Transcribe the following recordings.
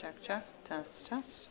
Check, check, test, test.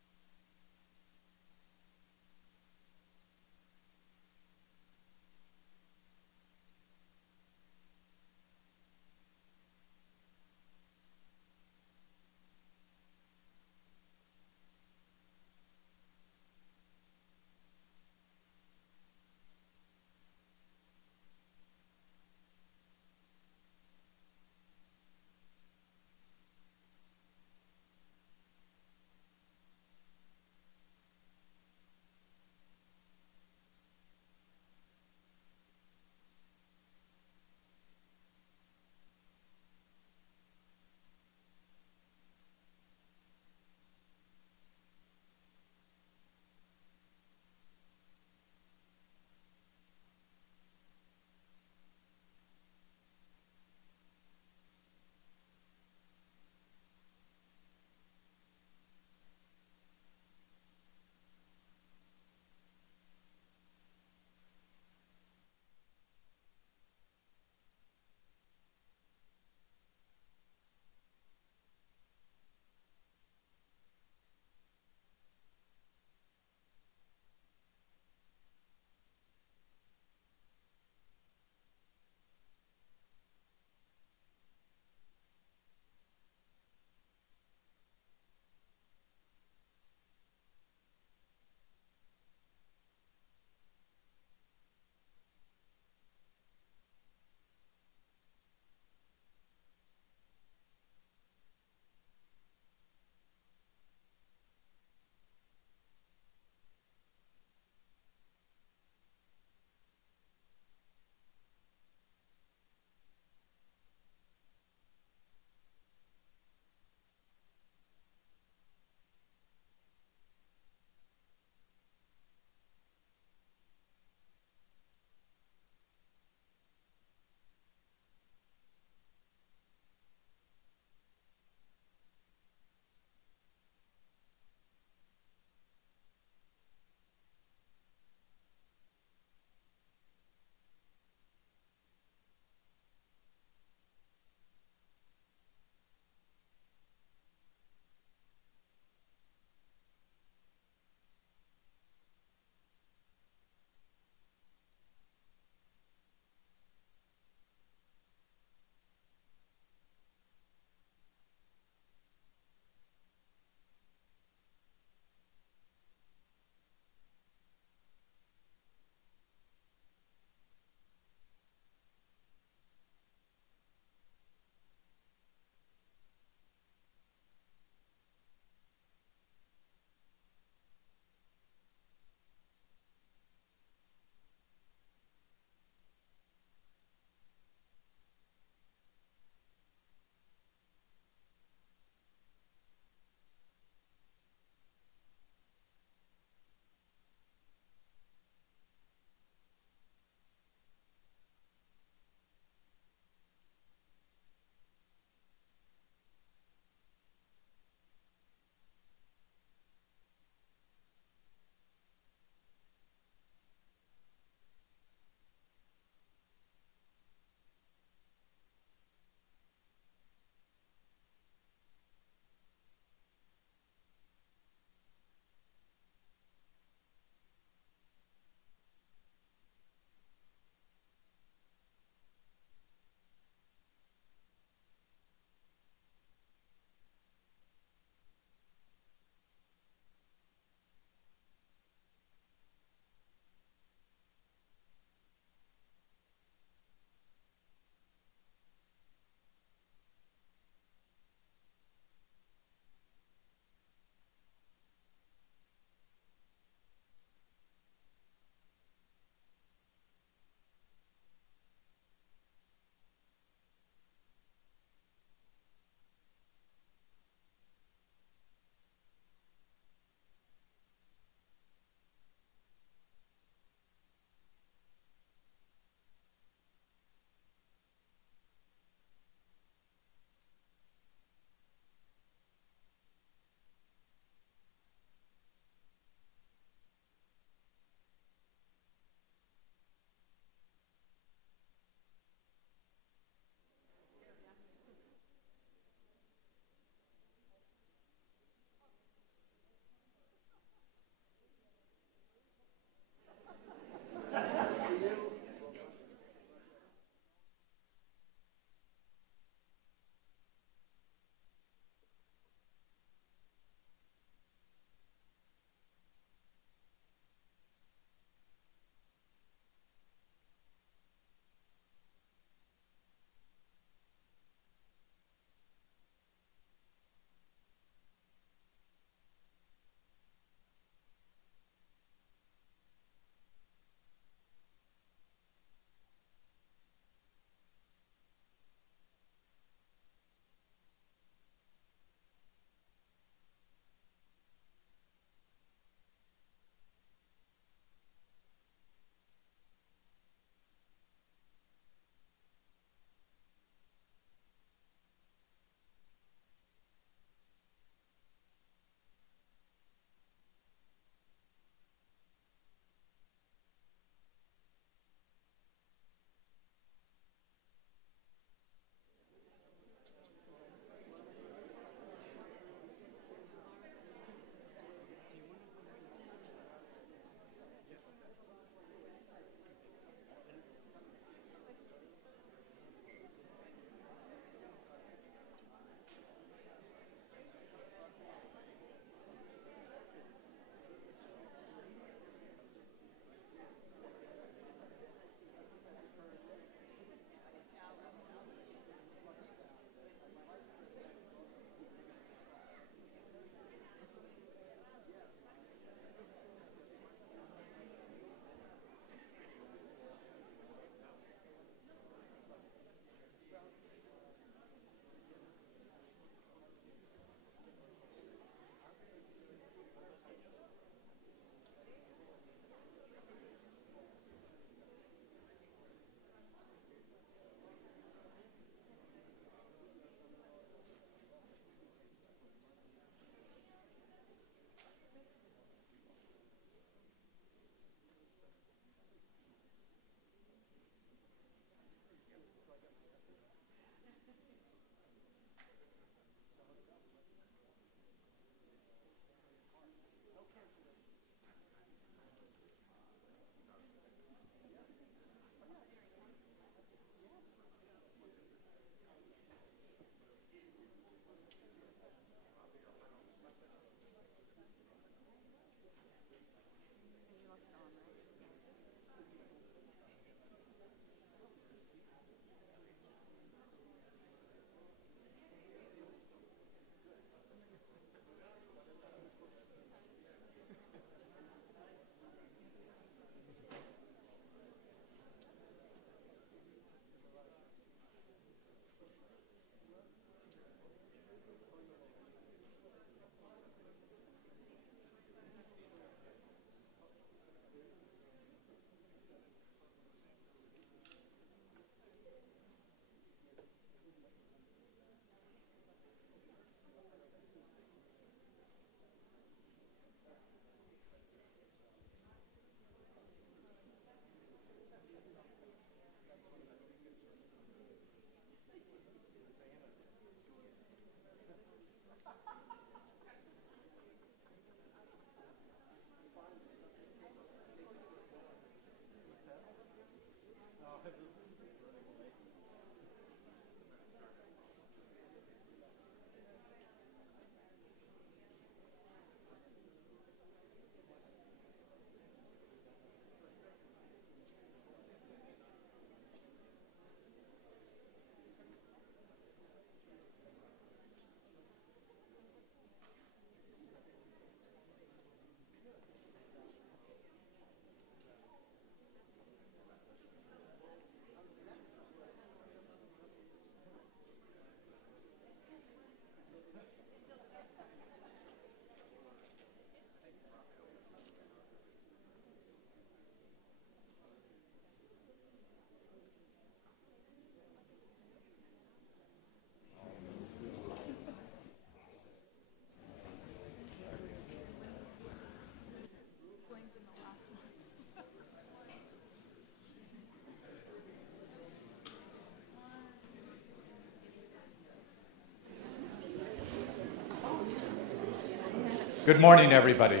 Good morning, everybody.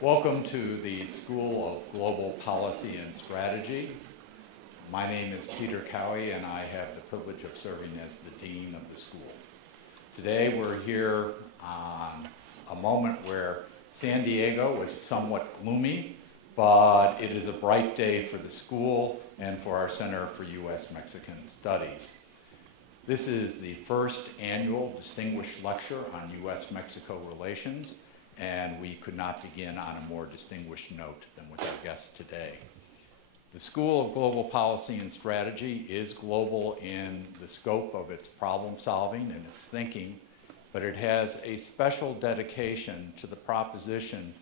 Welcome to the School of Global Policy and Strategy. My name is Peter Cowie, and I have the privilege of serving as the Dean of the school. Today, we're here on a moment where San Diego is somewhat gloomy, but it is a bright day for the school and for our Center for U.S.-Mexican Studies. This is the first annual Distinguished Lecture on U.S.-Mexico relations, and we could not begin on a more distinguished note than with our guest today. The School of Global Policy and Strategy is global in the scope of its problem solving and its thinking, but it has a special dedication to the proposition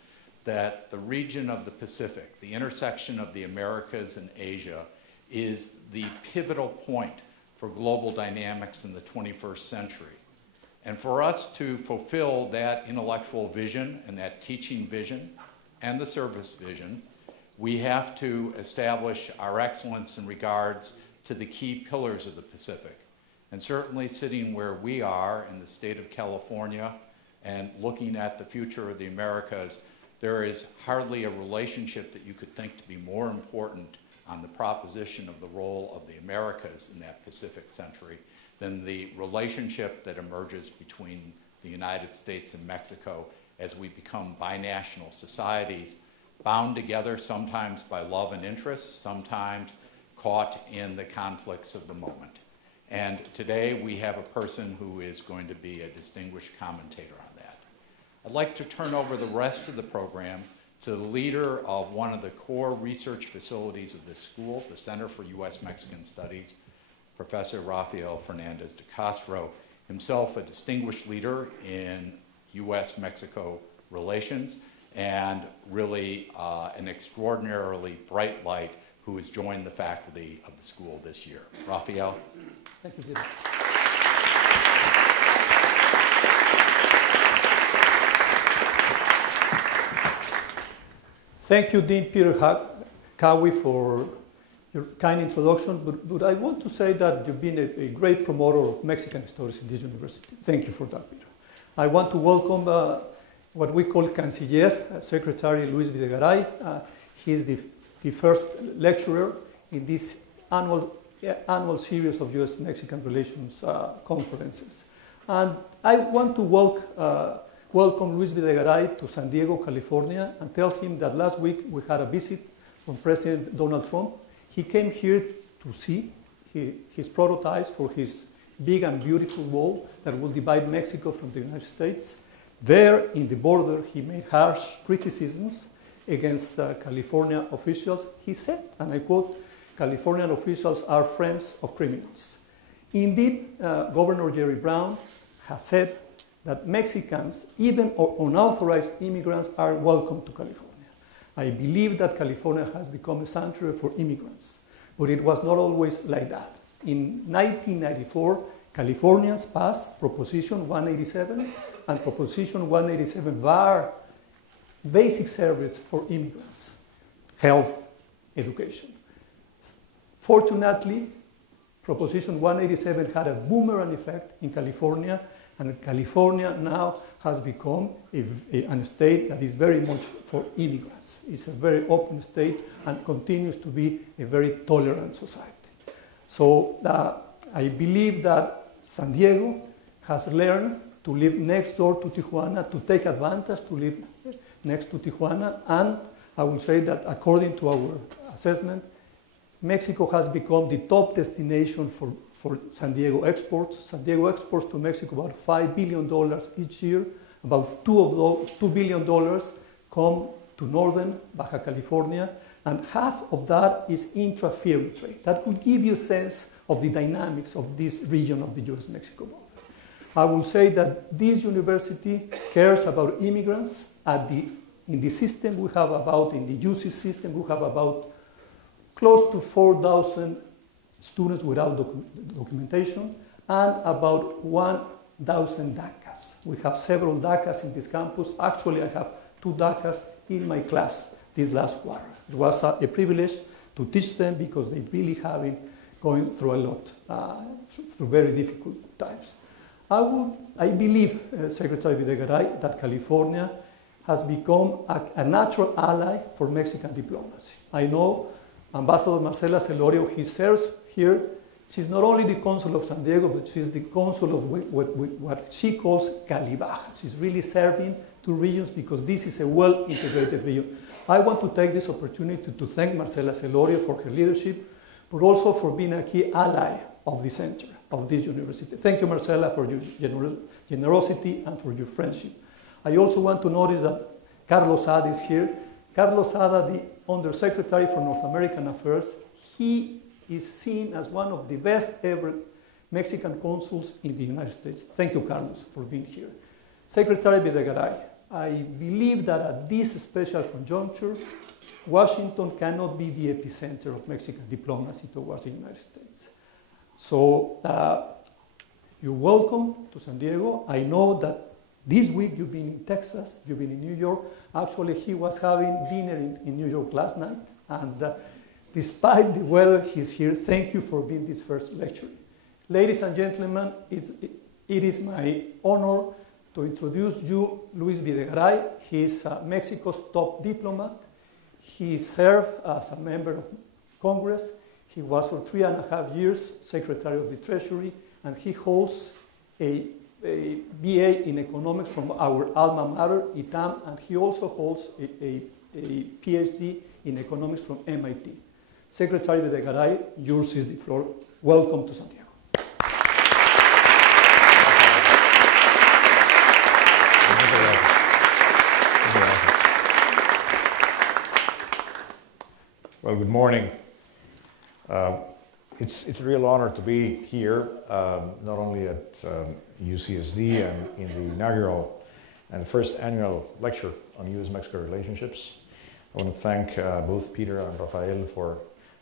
that the region of the Pacific, the intersection of the Americas and Asia, is the pivotal point for global dynamics in the 21st century. And for us to fulfill that intellectual vision and that teaching vision and the service vision, we have to establish our excellence in regards to the key pillars of the Pacific. And certainly sitting where we are in the state of California and looking at the future of the Americas, there is hardly a relationship that you could think to be more important on the proposition of the role of the Americas in that Pacific century than the relationship that emerges between the United States and Mexico as we become binational societies, bound together sometimes by love and interest, sometimes caught in the conflicts of the moment. And today we have a person who is going to be a distinguished commentator on that. I'd like to turn over the rest of the program to the leader of one of the core research facilities of this school, the Center for U.S.-Mexican Studies, Professor Rafael Fernandez de Castro, himself a distinguished leader in U.S.-Mexico relations and really an extraordinarily bright light who has joined the faculty of the school this year. Rafael? Thank you, Peter. Thank you, Dean Peter Cowie, for your kind introduction, but I want to say that you've been a great promoter of Mexican studies in this university. Thank you for that, Peter. I want to welcome what we call Canciller, Secretary Luis Videgaray. He's the first lecturer in this annual series of U.S.-Mexican relations conferences. And I want to welcome Luis Videgaray to San Diego, California, and tell him that last week we had a visit from President Donald Trump. He came here to see his prototypes for his big and beautiful wall that will divide Mexico from the United States. There, in the border, he made harsh criticisms against California officials. He said, and I quote, "Californian officials are friends of criminals." Indeed, Governor Jerry Brown has said that Mexicans, even unauthorized immigrants, are welcome to California. I believe that California has become a sanctuary for immigrants, but it was not always like that. In 1994, Californians passed Proposition 187, and Proposition 187 barred basic service for immigrants, health, education. Fortunately, Proposition 187 had a boomerang effect in California, and California now has become a state that is very much for immigrants. It's a very open state and continues to be a very tolerant society. So I believe that San Diego has learned to live next door to Tijuana, to take advantage to live next to Tijuana, and I will say that according to our assessment, Mexico has become the top destination for San Diego exports. San Diego exports to Mexico about $5 billion each year. About $2 billion come to northern Baja California, and half of that is intra-firm trade. That could give you a sense of the dynamics of this region of the U.S.-Mexico border. I will say that this university cares about immigrants. In the system we have about, in the UC system, we have about close to 4,000 students without documentation and about 1,000 DACAs. We have several DACAs in this campus. Actually, I have 2 DACAs in my class this last quarter. It was a privilege to teach them because they really have been going through a lot, through very difficult times. I believe, Secretary Videgaray, that California has become a natural ally for Mexican diplomacy. I know Ambassador Marcela Celorio, he serves here. She's not only the consul of San Diego, but she's the consul of what she calls Cali Baja. She's really serving two regions because this is a well-integrated region. I want to take this opportunity to thank Marcela Celorio for her leadership, but also for being a key ally of the center, of this university. Thank you, Marcela, for your generosity and for your friendship. I also want to notice that Carlos Ada is here. Carlos Ada, the Undersecretary for North American Affairs, he is seen as one of the best ever Mexican consuls in the United States. Thank you, Carlos, for being here. Secretary Videgaray, I believe that at this special conjuncture, Washington cannot be the epicenter of Mexican diplomacy towards the United States. So you're welcome to San Diego. I know that this week you've been in Texas, you've been in New York. Actually, he was having dinner in New York last night, and despite the weather, he's here. Thank you for being this first lecture. Ladies and gentlemen, it is my honor to introduce you Luis Videgaray. He's Mexico's top diplomat. He served as a member of Congress. He was for 3.5 years Secretary of the Treasury, and he holds a BA in economics from our alma mater, ITAM, and he also holds a PhD in economics from MIT. Secretary Videgaray, yours is the floor. Welcome to San Diego. Well, good morning. It's a real honor to be here, not only at UCSD and in the inaugural and first annual lecture on U.S.-Mexico relationships. I want to thank both Peter and Rafael for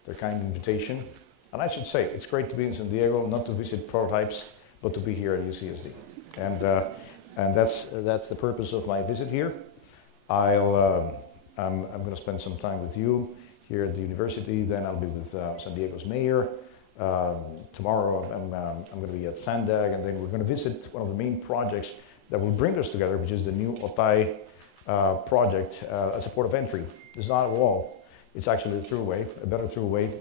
their kind invitation. And I should say, it's great to be in San Diego, not to visit prototypes, but to be here at UCSD. And that's the purpose of my visit here. I'm going to spend some time with you here at the university. Then I'll be with San Diego's mayor. Tomorrow I'm going to be at Sandag, and then we're going to visit one of the main projects that will bring us together, which is the new Otay project as a port of entry. It's not a wall, it's actually a throughway, a better throughway.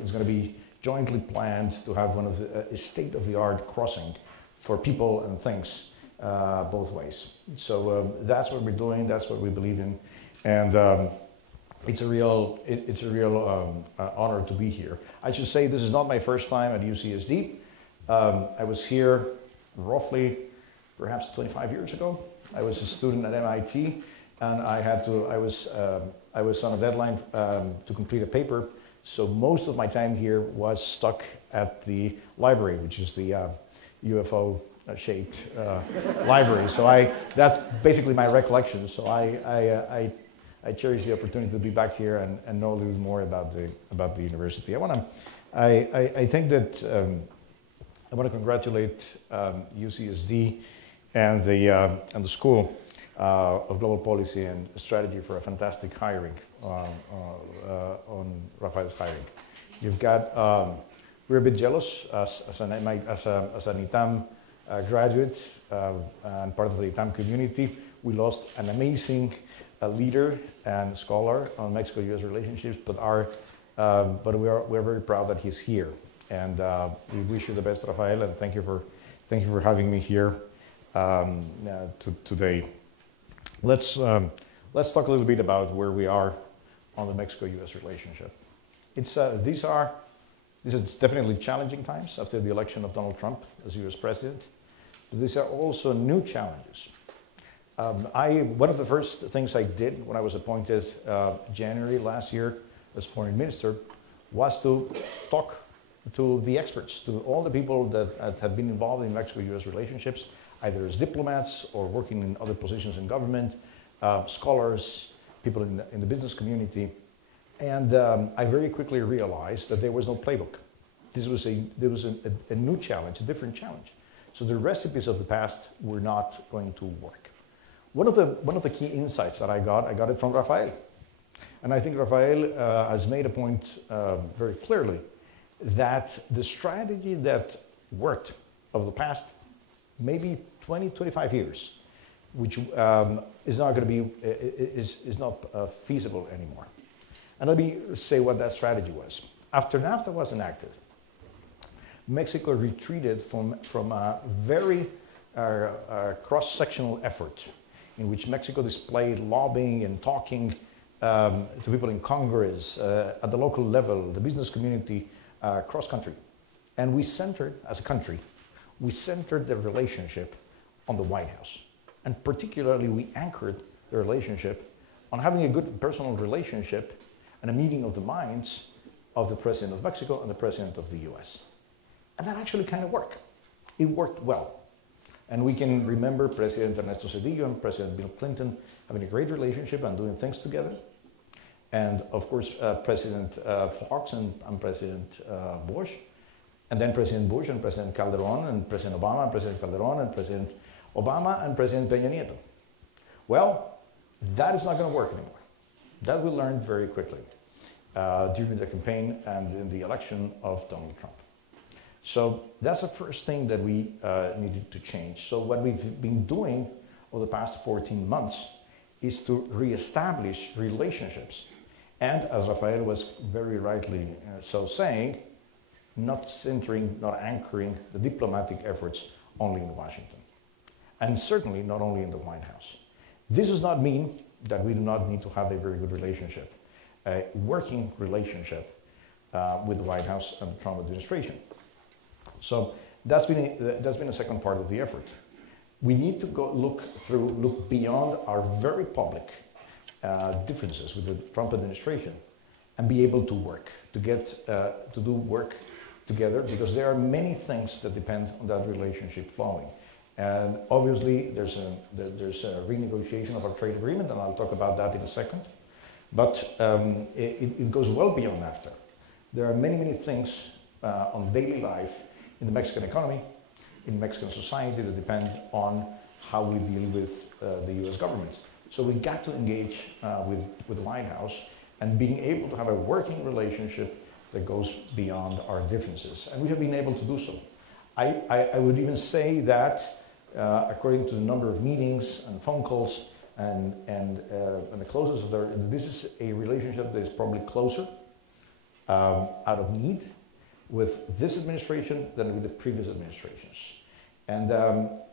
It's going to be jointly planned to have one of a state-of-the-art crossing for people and things both ways. So that's what we're doing, that's what we believe in, and it's a real honor to be here. I should say this is not my first time at UCSD. I was here roughly perhaps 25 years ago. I was a student at MIT, and I was on a deadline to complete a paper. So most of my time here was stuck at the library, which is the UFO-shaped library. So that's basically my recollection. So I cherish the opportunity to be back here and know a little more about the university. I think that I want to congratulate UCSD and the School of Global Policy and Strategy for a fantastic hiring on Rafael's hiring. You've got we're a bit jealous as an ITAM graduate and part of the ITAM community. We lost an amazing leader and scholar on Mexico-U.S. relationships, but we're very proud that he's here, and we wish you the best, Rafael, and thank you for having me here today. Let's talk a little bit about where we are on the Mexico-U.S. relationship. This is definitely challenging times after the election of Donald Trump as U.S. president, but these are also new challenges. One of the first things I did when I was appointed January last year as foreign minister was to talk to the experts, to all the people that had been involved in Mexico-U.S. relationships, either as diplomats or working in other positions in government, scholars, people in the business community. And I very quickly realized that there was no playbook. There was a new challenge, a different challenge. So the recipes of the past were not going to work. One of the key insights that I got it from Rafael. And I think Rafael has made a point very clearly that the strategy that worked of the past maybe 20, 25 years, which is not going to be, is not feasible anymore. And let me say what that strategy was. After NAFTA was enacted, Mexico retreated from a very cross-sectional effort in which Mexico displayed lobbying and talking to people in Congress, at the local level, the business community, cross-country. And we centered, as a country, we centered the relationship on the White House. And particularly, we anchored the relationship on having a good personal relationship and a meeting of the minds of the President of Mexico and the President of the US. And that actually kind of worked. It worked well. And we can remember President Ernesto Zedillo and President Bill Clinton having a great relationship and doing things together. And of course, President Fox and President Bush, and then President Bush and President Calderon and President Obama and President Calderon and President Obama and President Peña Nieto. Well, that is not going to work anymore. That we learned very quickly during the campaign and in the election of Donald Trump. So that's the first thing that we needed to change. So what we've been doing over the past 14 months is to reestablish relationships. And as Rafael was very rightly so saying, not centering, not anchoring the diplomatic efforts only in Washington. And certainly not only in the White House. This does not mean that we do not need to have a very good relationship, a working relationship with the White House and the Trump administration. So that's been a second part of the effort. We need to go look beyond our very public differences with the Trump administration and be able to work, to do work together, because there are many things that depend on that relationship flowing. And obviously there's a renegotiation of our trade agreement, and I'll talk about that in a second. But it goes well beyond NAFTA. There are many, many things on daily life in the Mexican economy, in Mexican society, that depend on how we deal with the US government. So we got to engage with the White House and being able to have a working relationship that goes beyond our differences. And we have been able to do so. I would even say that according to the number of meetings and phone calls and the closeness of this is a relationship that is probably closer out of need with this administration than with the previous administrations. And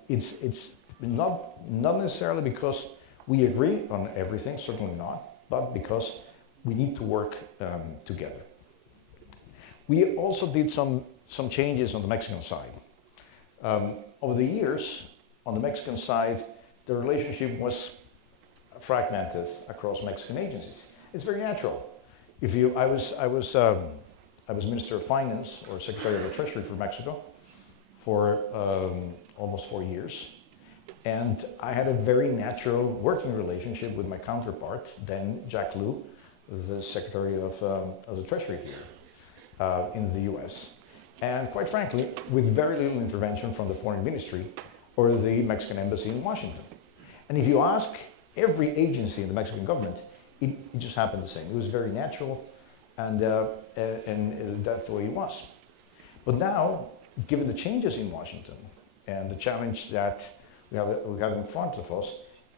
it's not necessarily because we agree on everything, certainly not, but because we need to work together. We also did some changes on the Mexican side. Over the years, on the Mexican side, the relationship was fragmented across Mexican agencies. It's very natural. I was Minister of Finance or Secretary of the Treasury for Mexico for almost 4 years. And I had a very natural working relationship with my counterpart, then Jack Lew, the Secretary of the Treasury here in the US. And quite frankly, with very little intervention from the Foreign Ministry or the Mexican Embassy in Washington. And if you ask every agency in the Mexican government, it just happened the same. It was very natural, and that's the way it was. But now, given the changes in Washington and the challenge that we have in front of us,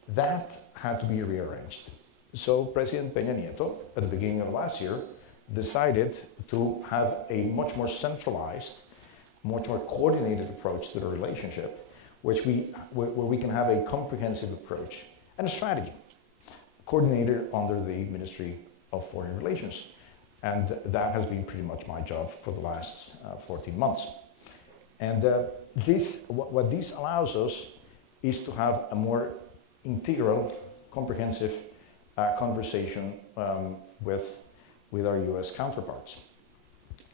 that had to be rearranged. So President Peña Nieto, at the beginning of last year, decided to have a much more centralized, much more coordinated approach to the relationship, where we can have a comprehensive approach and a strategy coordinated under the Ministry of Foreign Relations. And that has been pretty much my job for the last 14 months. And what this allows us is to have a more integral, comprehensive conversation with our US counterparts.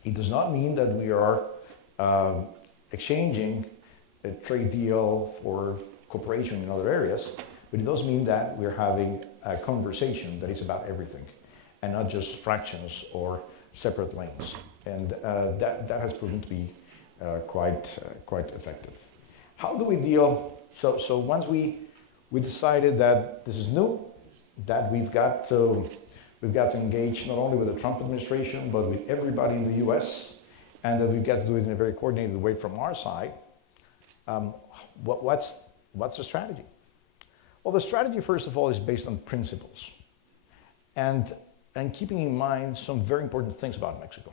It does not mean that we are exchanging a trade deal for cooperation in other areas, but it does mean that we're having a conversation that is about everything and not just fractions or separate lanes. And that has proven to be quite effective. How do we deal? So once we decided that this is new, that we've got to engage not only with the Trump administration, but with everybody in the US, and that we've got to do it in a very coordinated way from our side. What's the strategy? Well, the strategy, first of all, is based on principles and keeping in mind some very important things about Mexico.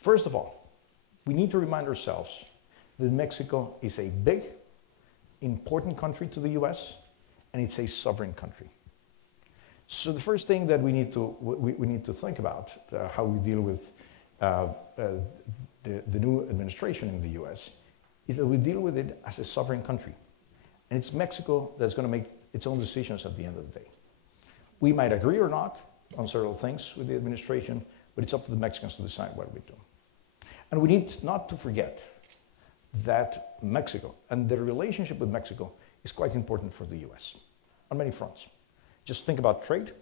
First of all, we need to remind ourselves that Mexico is a big, important country to the US, and it's a sovereign country. So the first thing that we need to think about how we deal with the new administration in the US is that we deal with it as a sovereign country. And it's Mexico that's going to make its own decisions at the end of the day. We might agree or not on several things with the administration, but it's up to the Mexicans to decide what we do. And we need not to forget that Mexico and the relationship with Mexico is quite important for the US on many fronts. Just think about trade.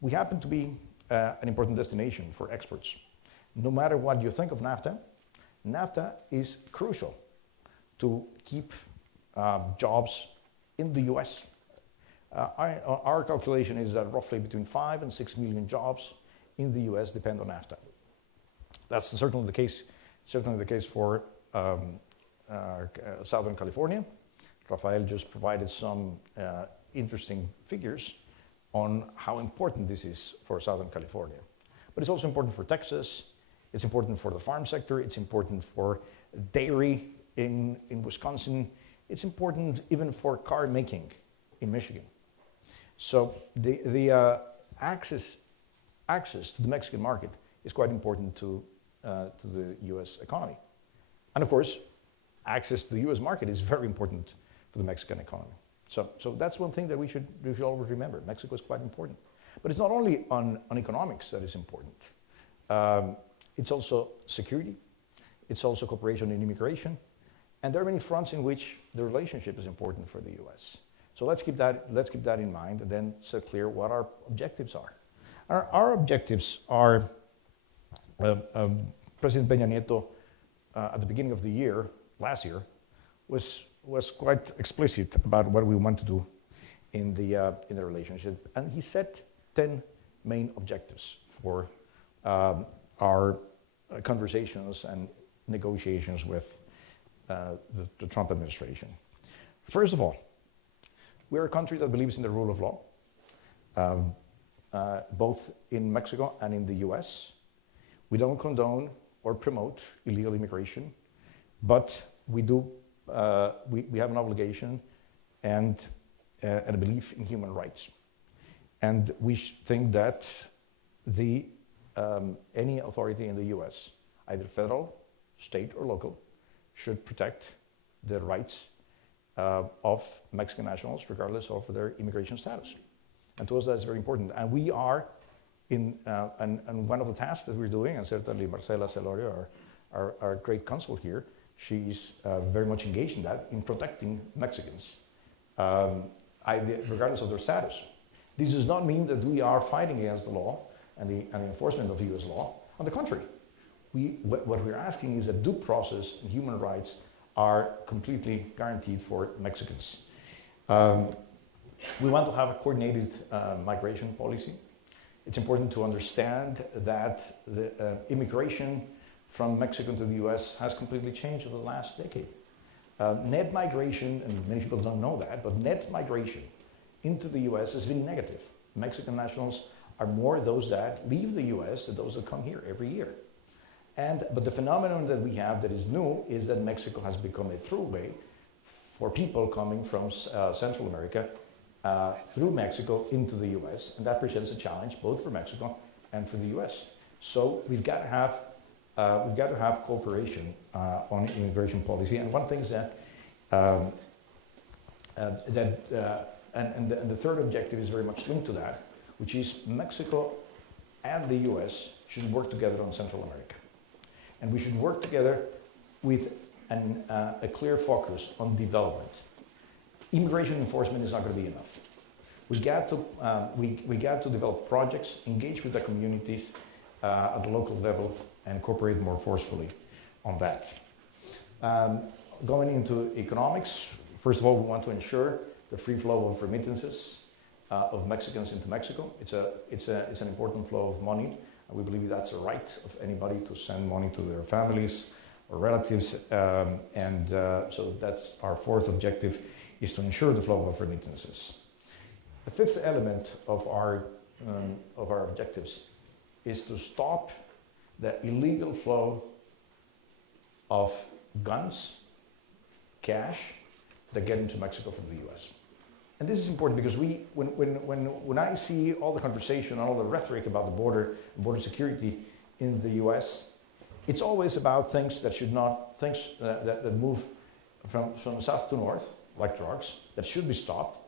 We happen to be an important destination for exports. No matter what you think of NAFTA, NAFTA is crucial to keep jobs in the US. Our calculation is that roughly between 5 and 6 million jobs in the US depend on NAFTA. That's certainly the case for Southern California. Rafael just provided some interesting figures on how important this is for Southern California. But it's also important for Texas, it's important for the farm sector, it's important for dairy in Wisconsin, it's important even for car making in Michigan. So the access to the Mexican market is quite important to the US economy. And of course, access to the US market is very important for the Mexican economy. So that's one thing that we should always remember. Mexico is quite important. But it's not only on economics that is important. It's also security. It's also cooperation in immigration. And there are many fronts in which the relationship is important for the US. So let's keep that in mind and then set clear what our objectives are. Our objectives are, President Peña Nieto, at the beginning of the year, last year, was quite explicit about what we want to do in the relationship. And he set 10 main objectives for our conversations and negotiations with the Trump administration. First of all, we're a country that believes in the rule of law, both in Mexico and in the US. We don't condone or promote illegal immigration, but we do. We have an obligation and a belief in human rights, and we think that any authority in the U.S., either federal, state, or local, should protect the rights of Mexican nationals, regardless of their immigration status. And to us, that's very important. And we are and one of the tasks that we're doing, and certainly Marcela Celorio, our great consul here, she's very much engaged in that, in protecting Mexicans, regardless of their status. This does not mean that we are fighting against the law and the enforcement of US law. On the contrary, what we're asking is that due process and human rights are completely guaranteed for Mexicans. We want to have a coordinated migration policy. It's important to understand that the immigration from Mexico to the US has completely changed over the last decade. Net migration, and many people don't know that, but net migration into the US has been negative. Mexican nationals are more those that leave the US than those that come here every year. But the phenomenon that we have that is new is that Mexico has become a throughway for people coming from Central America through Mexico into the US, and that presents a challenge both for Mexico and for the US. So we've got to have cooperation on immigration policy. And one thing is that, and the third objective is very much linked to that, which is Mexico and the US should work together on Central America. And we should work together with a clear focus on development. Immigration enforcement is not going to be enough. We got to develop projects, engage with the communities at the local level, and cooperate more forcefully on that. Going into economics, first of all, we want to ensure the free flow of remittances of Mexicans into Mexico. It's an important flow of money. We believe that's a right of anybody to send money to their families or relatives, so that's our fourth objective, is to ensure the flow of remittances. The fifth element of our objectives is to stop the illegal flow of guns, cash, that get into Mexico from the US. And this is important because when I see all the conversation, all the rhetoric about the border security in the US, it's always about things that should not, that move from south to north, like drugs, that should be stopped.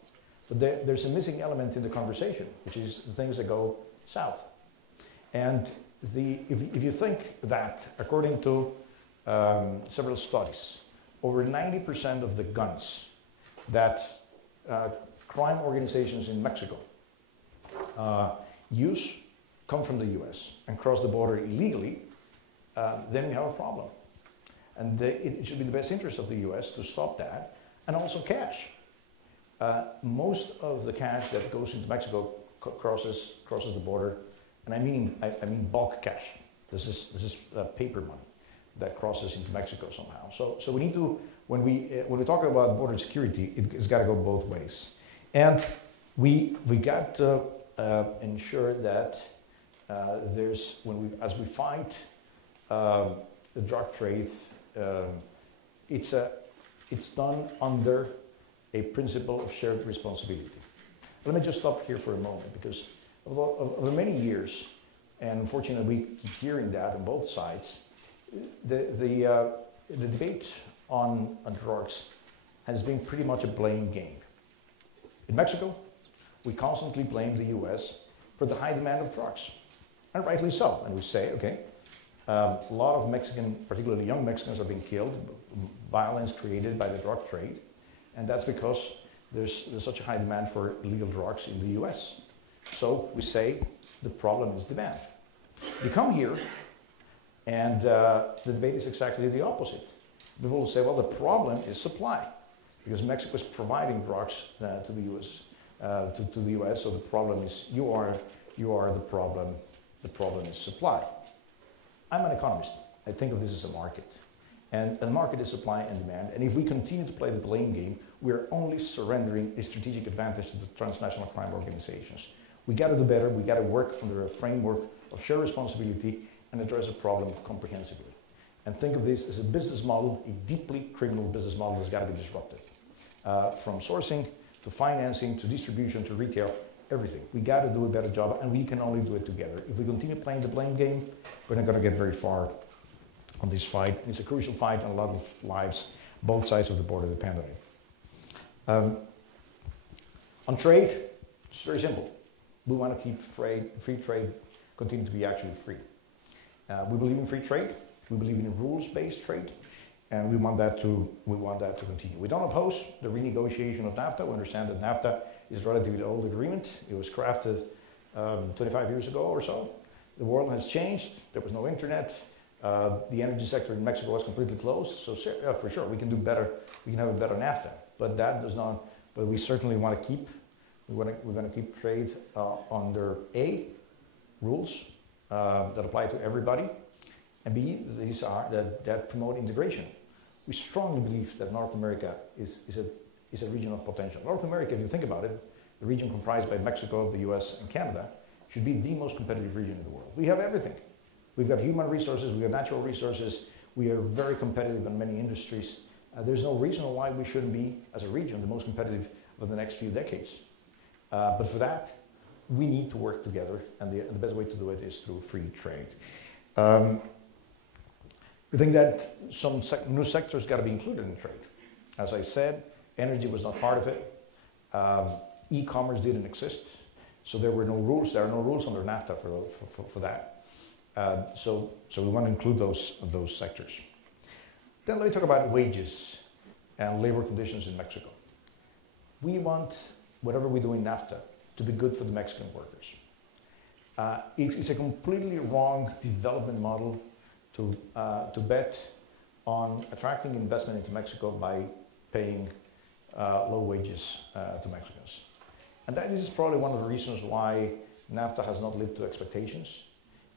But there's a missing element in the conversation, which is the things that go south. And if you think that, according to several studies, over 90% of the guns that crime organizations in Mexico use come from the US and cross the border illegally, then we have a problem. And it should be the best interest of the US to stop that, and also cash. Most of the cash that goes into Mexico crosses the border, and I mean bulk cash. This is paper money that crosses into Mexico somehow. So we need to, when we talk about border security, it's got to go both ways, and we got to ensure that as we fight the drug trade, it's done under a principle of shared responsibility. Let me just stop here for a moment, because over many years, and unfortunately we keep hearing that on both sides, the debate on drugs has been pretty much a blame game. In Mexico, we constantly blame the US for the high demand of drugs, and rightly so. And we say, okay, a lot of Mexican, particularly young Mexicans, are being killed, violence created by the drug trade, and that's because there's such a high demand for illegal drugs in the US. So we say the problem is demand. You come here, and the debate is exactly the opposite. People will say, well, the problem is supply, because Mexico is providing drugs to the US, to the US. So the problem is you are the problem. The problem is supply. I'm an economist. I think of this as a market, and the market is supply and demand. And if we continue to play the blame game, we're only surrendering a strategic advantage to the transnational crime organizations. We got to do better. We got to work under a framework of shared responsibility and address the problem comprehensively. And think of this as a business model, a deeply criminal business model that's got to be disrupted. From sourcing to financing to distribution to retail, everything. We got to do a better job, and we can only do it together. If we continue playing the blame game, we're not going to get very far on this fight. It's a crucial fight, and a lot of lives, both sides of the border, depend on it. On trade, it's very simple. We want to keep free trade continue to be actually free. We believe in free trade. We believe in rules-based trade, and we want that to continue. We don't oppose the renegotiation of NAFTA. We understand that NAFTA is a relatively old agreement. It was crafted 25 years ago or so. The world has changed. There was no internet. The energy sector in Mexico was completely closed. So for sure, we can do better. We can have a better NAFTA. But that does not. But we certainly want to keep. We're going to keep trade under A, rules that apply to everybody, and B, these are that promote integration. We strongly believe that North America is a region of potential. North America, if you think about it, the region comprised by Mexico, the US, and Canada, should be the most competitive region in the world. We have everything. We've got human resources, we have natural resources, we are very competitive in many industries. There's no reason why we shouldn't be, as a region, the most competitive of the next few decades. But for that, we need to work together, and the best way to do it is through free trade. We think that some new sectors got to be included in trade. As I said, energy was not part of it. E-commerce didn't exist, so there were no rules. There are no rules under NAFTA for that. So we want to include those sectors. Then let me talk about wages and labor conditions in Mexico. We want whatever we do in NAFTA to be good for the Mexican workers. It's a completely wrong development model to bet on attracting investment into Mexico by paying low wages to Mexicans. And that is probably one of the reasons why NAFTA has not lived to expectations.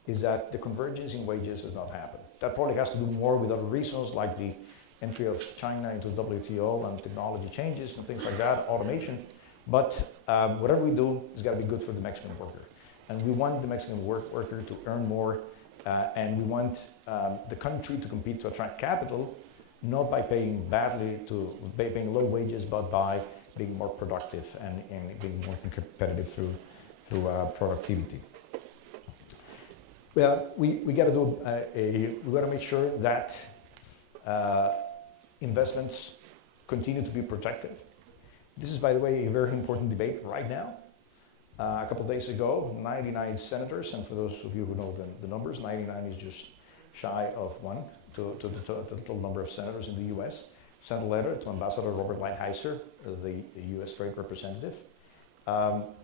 is that the convergence in wages has not happened. That probably has to do more with other reasons like the entry of China into WTO and technology changes and things like that, automation. But whatever we do has got to be good for the Mexican worker. And we want the Mexican worker to earn more, and we want the country to compete to attract capital, not by paying paying low wages, but by being more productive and being more competitive through productivity. Well, we got to do we got to make sure that investments continue to be protected. This is, by the way, a very important debate right now. A couple of days ago, 99 senators, and for those of you who know the numbers, 99 is just shy of 1 to the total number of senators in the US, sent a letter to Ambassador Robert Lighthizer, the US Trade Representative,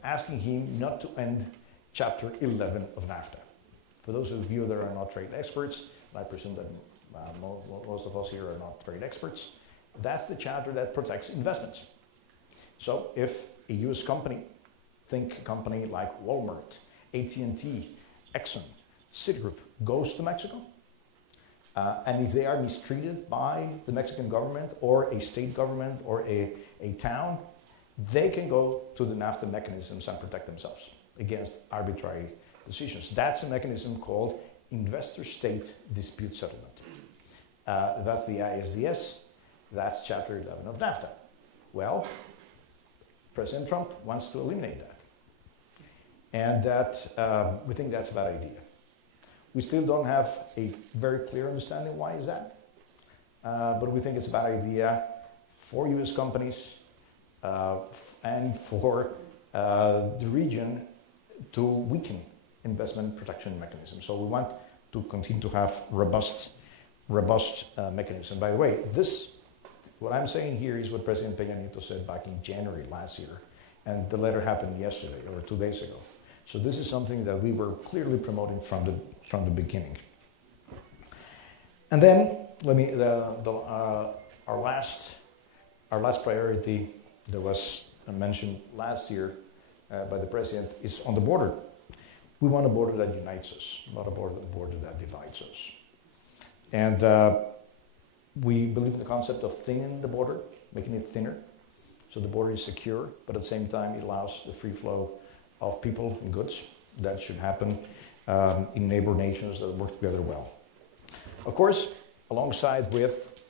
asking him not to end Chapter 11 of NAFTA. For those of you that are not trade experts, and I presume that most of us here are not trade experts, that's the chapter that protects investments. So if a US company, think a company like Walmart, AT&T, Exxon, Citigroup, goes to Mexico, and if they are mistreated by the Mexican government or a state government or a town, they can go to the NAFTA mechanisms and protect themselves against arbitrary decisions. That's a mechanism called Investor-State Dispute Settlement. That's the ISDS. That's Chapter 11 of NAFTA. Well, President Trump wants to eliminate that. And that we think that's a bad idea. We still don't have a very clear understanding why is that. But we think it's a bad idea for US companies and for the region to weaken investment protection mechanisms. So we want to continue to have robust mechanisms. By the way, what I'm saying here is what President Peña Nieto said back in January last year, and the letter happened yesterday or 2 days ago. So this is something that we were clearly promoting from the beginning. And then our last priority that was mentioned last year by the president is on the border. We want a border that unites us, not a border that divides us. And we believe in the concept of thinning the border, making it thinner, so the border is secure, but at the same time it allows the free flow of people and goods. That should happen in neighbor nations that work together well. Of course, alongside with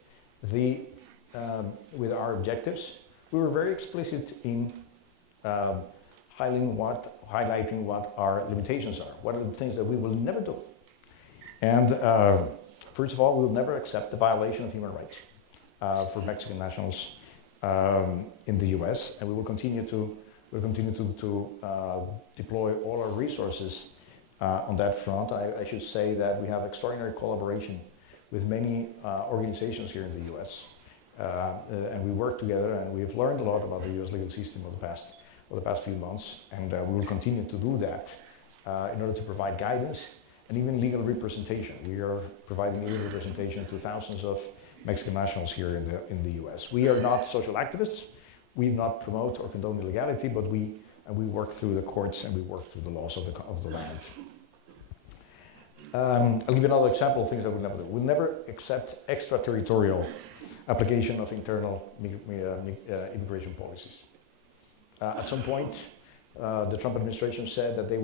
our objectives, we were very explicit in highlighting what our limitations are. What are the things that we will never do? And first of all, we will never accept the violation of human rights for Mexican nationals in the US, and we will continue to deploy all our resources on that front. I should say that we have extraordinary collaboration with many organizations here in the US, and we work together, and we've learned a lot about the US legal system over the past few months, and we will continue to do that in order to provide guidance and even legal representation. We are providing legal representation to thousands of Mexican nationals here in the US. We are not social activists. We not promote or condone illegality, but we work through the courts and we work through the laws of the land. I'll give you another example of things that we'll never do. We'll never accept extraterritorial application of internal immigration policies. At some point, the Trump administration said that they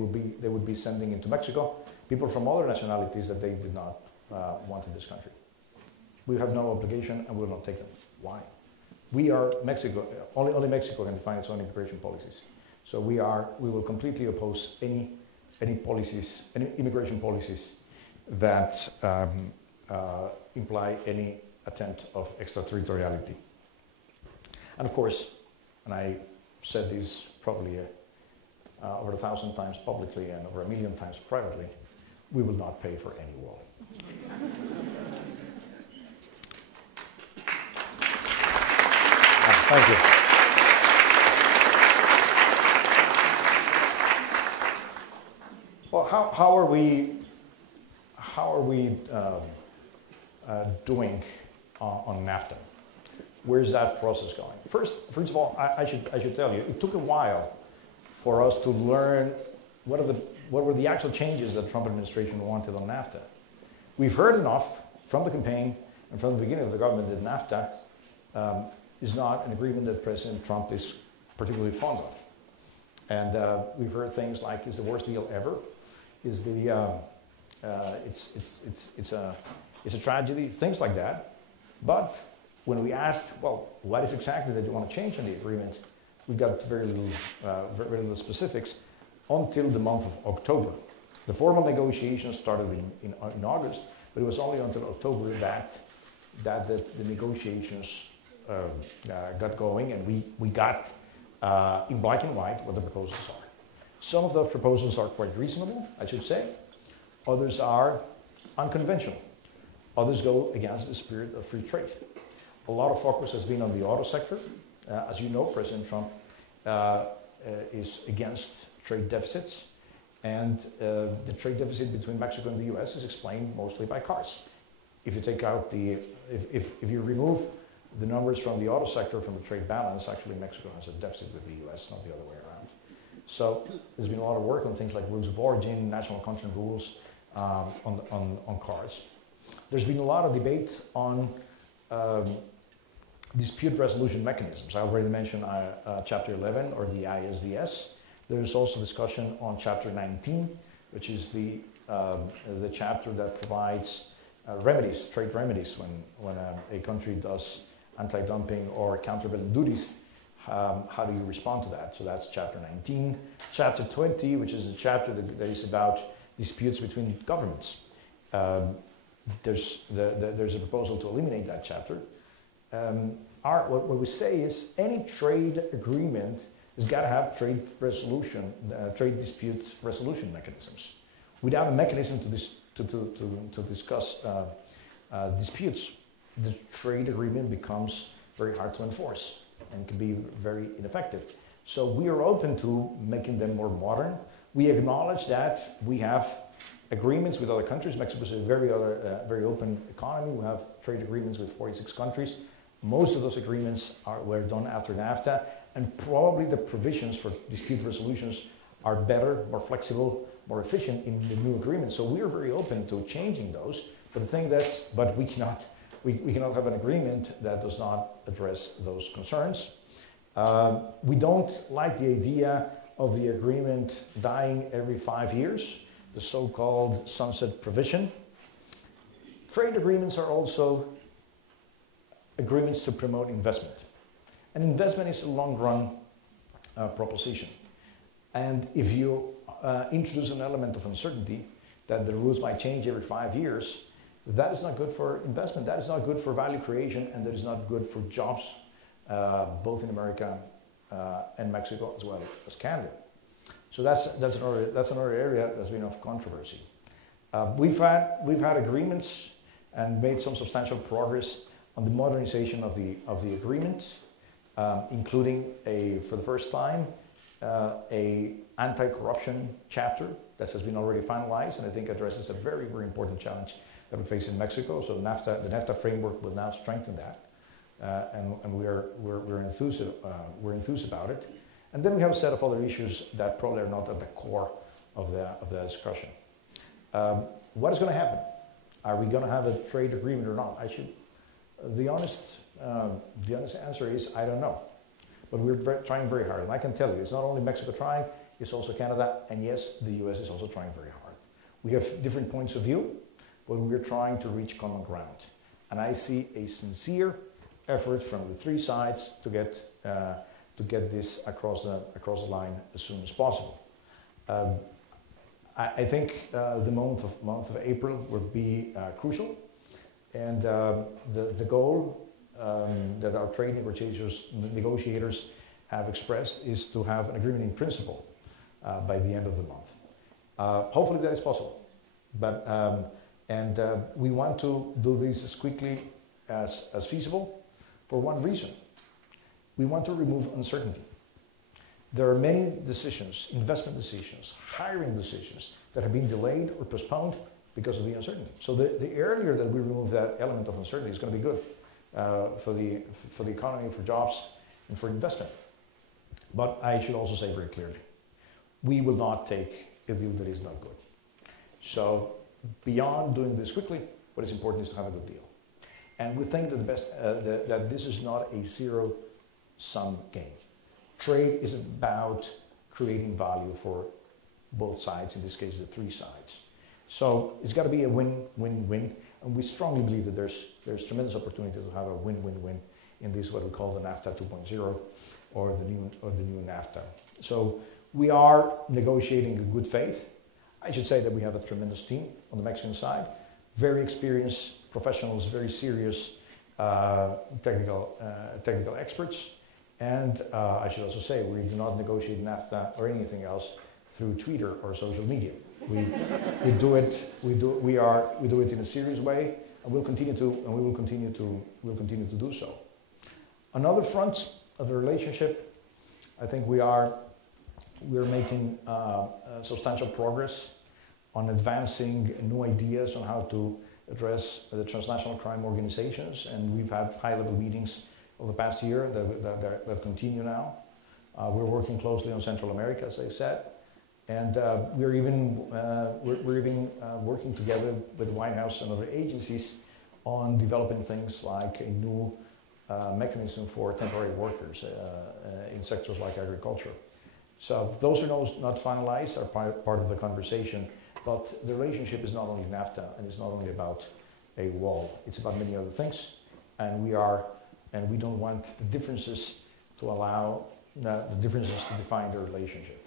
would be sending into Mexico people from other nationalities that they did not want in this country. We have no obligation and we will not take them. Why? We are Mexico. Only Mexico can define its own immigration policies. So we will completely oppose any immigration policies that imply any attempt of extraterritoriality. And of course, and I said this probably over 1,000 times publicly and over 1 million times privately, we will not pay for any wall. Thank you. Well, how are we doing on NAFTA? Where's that process going? First of all, I should tell you, it took a while for us to learn what are the what were the actual changes that the Trump administration wanted on NAFTA. We've heard enough from the campaign and from the beginning of the government that NAFTA is not an agreement that President Trump is particularly fond of. And we've heard things like, "It's the worst deal ever," "Is the it's a tragedy," things like that. But when we asked, well, what is exactly that you want to change in the agreement, we got very little specifics until the month of October. The formal negotiations started in August, but it was only until October that the negotiations got going, and we got in black and white what the proposals are. Some of those proposals are quite reasonable, I should say. Others are unconventional. Others go against the spirit of free trade. A lot of focus has been on the auto sector. As you know, President Trump is against trade deficits, and the trade deficit between Mexico and the US is explained mostly by cars. If you take out if you remove the numbers from the auto sector from the trade balance, actually Mexico has a deficit with the US, not the other way around. So there's been a lot of work on things like rules of origin, national content rules on cars. There's been a lot of debate on dispute resolution mechanisms. I already mentioned Chapter 11, or the ISDS. There's also discussion on Chapter 19, which is the chapter that provides remedies, trade remedies, when a country does anti-dumping or countervailing duties. How do you respond to that? So that's Chapter 19. Chapter 20, which is a chapter that is about disputes between governments. There's a proposal to eliminate that chapter. What we say is any trade agreement has got to have trade dispute resolution mechanisms. Without a mechanism to discuss disputes, the trade agreement becomes very hard to enforce and can be very ineffective. So we are open to making them more modern. We acknowledge that we have agreements with other countries. Mexico is a very open economy. We have trade agreements with 46 countries. Most of those agreements were done after NAFTA, and probably the provisions for dispute resolutions are better, more flexible, more efficient in the new agreement. So we are very open to changing those. But we cannot have an agreement that does not address those concerns. We don't like the idea of the agreement dying every 5 years, the so-called sunset provision. Trade agreements are also agreements to promote investment. And investment is a long-run proposition. And if you introduce an element of uncertainty, that the rules might change every 5 years, that is not good for investment, that is not good for value creation, and that is not good for jobs, both in America and Mexico, as well as Canada. So that's another area that's been of controversy. We've had agreements and made some substantial progress on the modernization of the agreement, including for the first time, a anti-corruption chapter that has been already finalized, and I think addresses a very, very important challenge that we face in Mexico. So the NAFTA framework will now strengthen that, and we're enthused about it. And then we have a set of other issues that probably are not at the core of the discussion. What is going to happen? Are we going to have a trade agreement or not? The honest answer is I don't know. But we're trying very hard, and I can tell you, it's not only Mexico trying, it's also Canada, and yes, the US is also trying very hard. We have different points of view, but we're trying to reach common ground. And I see a sincere effort from the three sides to get this across the line as soon as possible. I think the month of April will be crucial, and the goal that our trade negotiators have expressed is to have an agreement in principle by the end of the month. Hopefully that is possible, but we want to do this as quickly as feasible for one reason. We want to remove uncertainty. There are many decisions, investment decisions, hiring decisions that have been delayed or postponed because of the uncertainty. So the earlier that we remove that element of uncertainty is going to be good for the economy, for jobs, and for investment. But I should also say very clearly, we will not take a deal that is not good. So beyond doing this quickly, what is important is to have a good deal. And we think that that this is not a zero-sum game. Trade is about creating value for both sides, in this case the three sides. So it's got to be a win-win-win, and we strongly believe that there's tremendous opportunity to have a win-win-win in this, what we call the NAFTA 2.0 or the new NAFTA. So we are negotiating in good faith. I should say that we have a tremendous team on the Mexican side, very experienced professionals, very serious technical experts. And I should also say we do not negotiate NAFTA or anything else through Twitter or social media. We do it in a serious way, and we will continue to do so. On other fronts of the relationship, I think we're making substantial progress on advancing new ideas on how to address the transnational crime organizations, and we've had high-level meetings over the past year that continue now. We're working closely on Central America, as I said, and we're even working together with the White House and other agencies on developing things like a new mechanism for temporary workers in sectors like agriculture. So those are not finalized, are part of the conversation, but the relationship is not only NAFTA, and it's not only about a wall, it's about many other things, and we don't want the differences to allow the differences to define the relationship.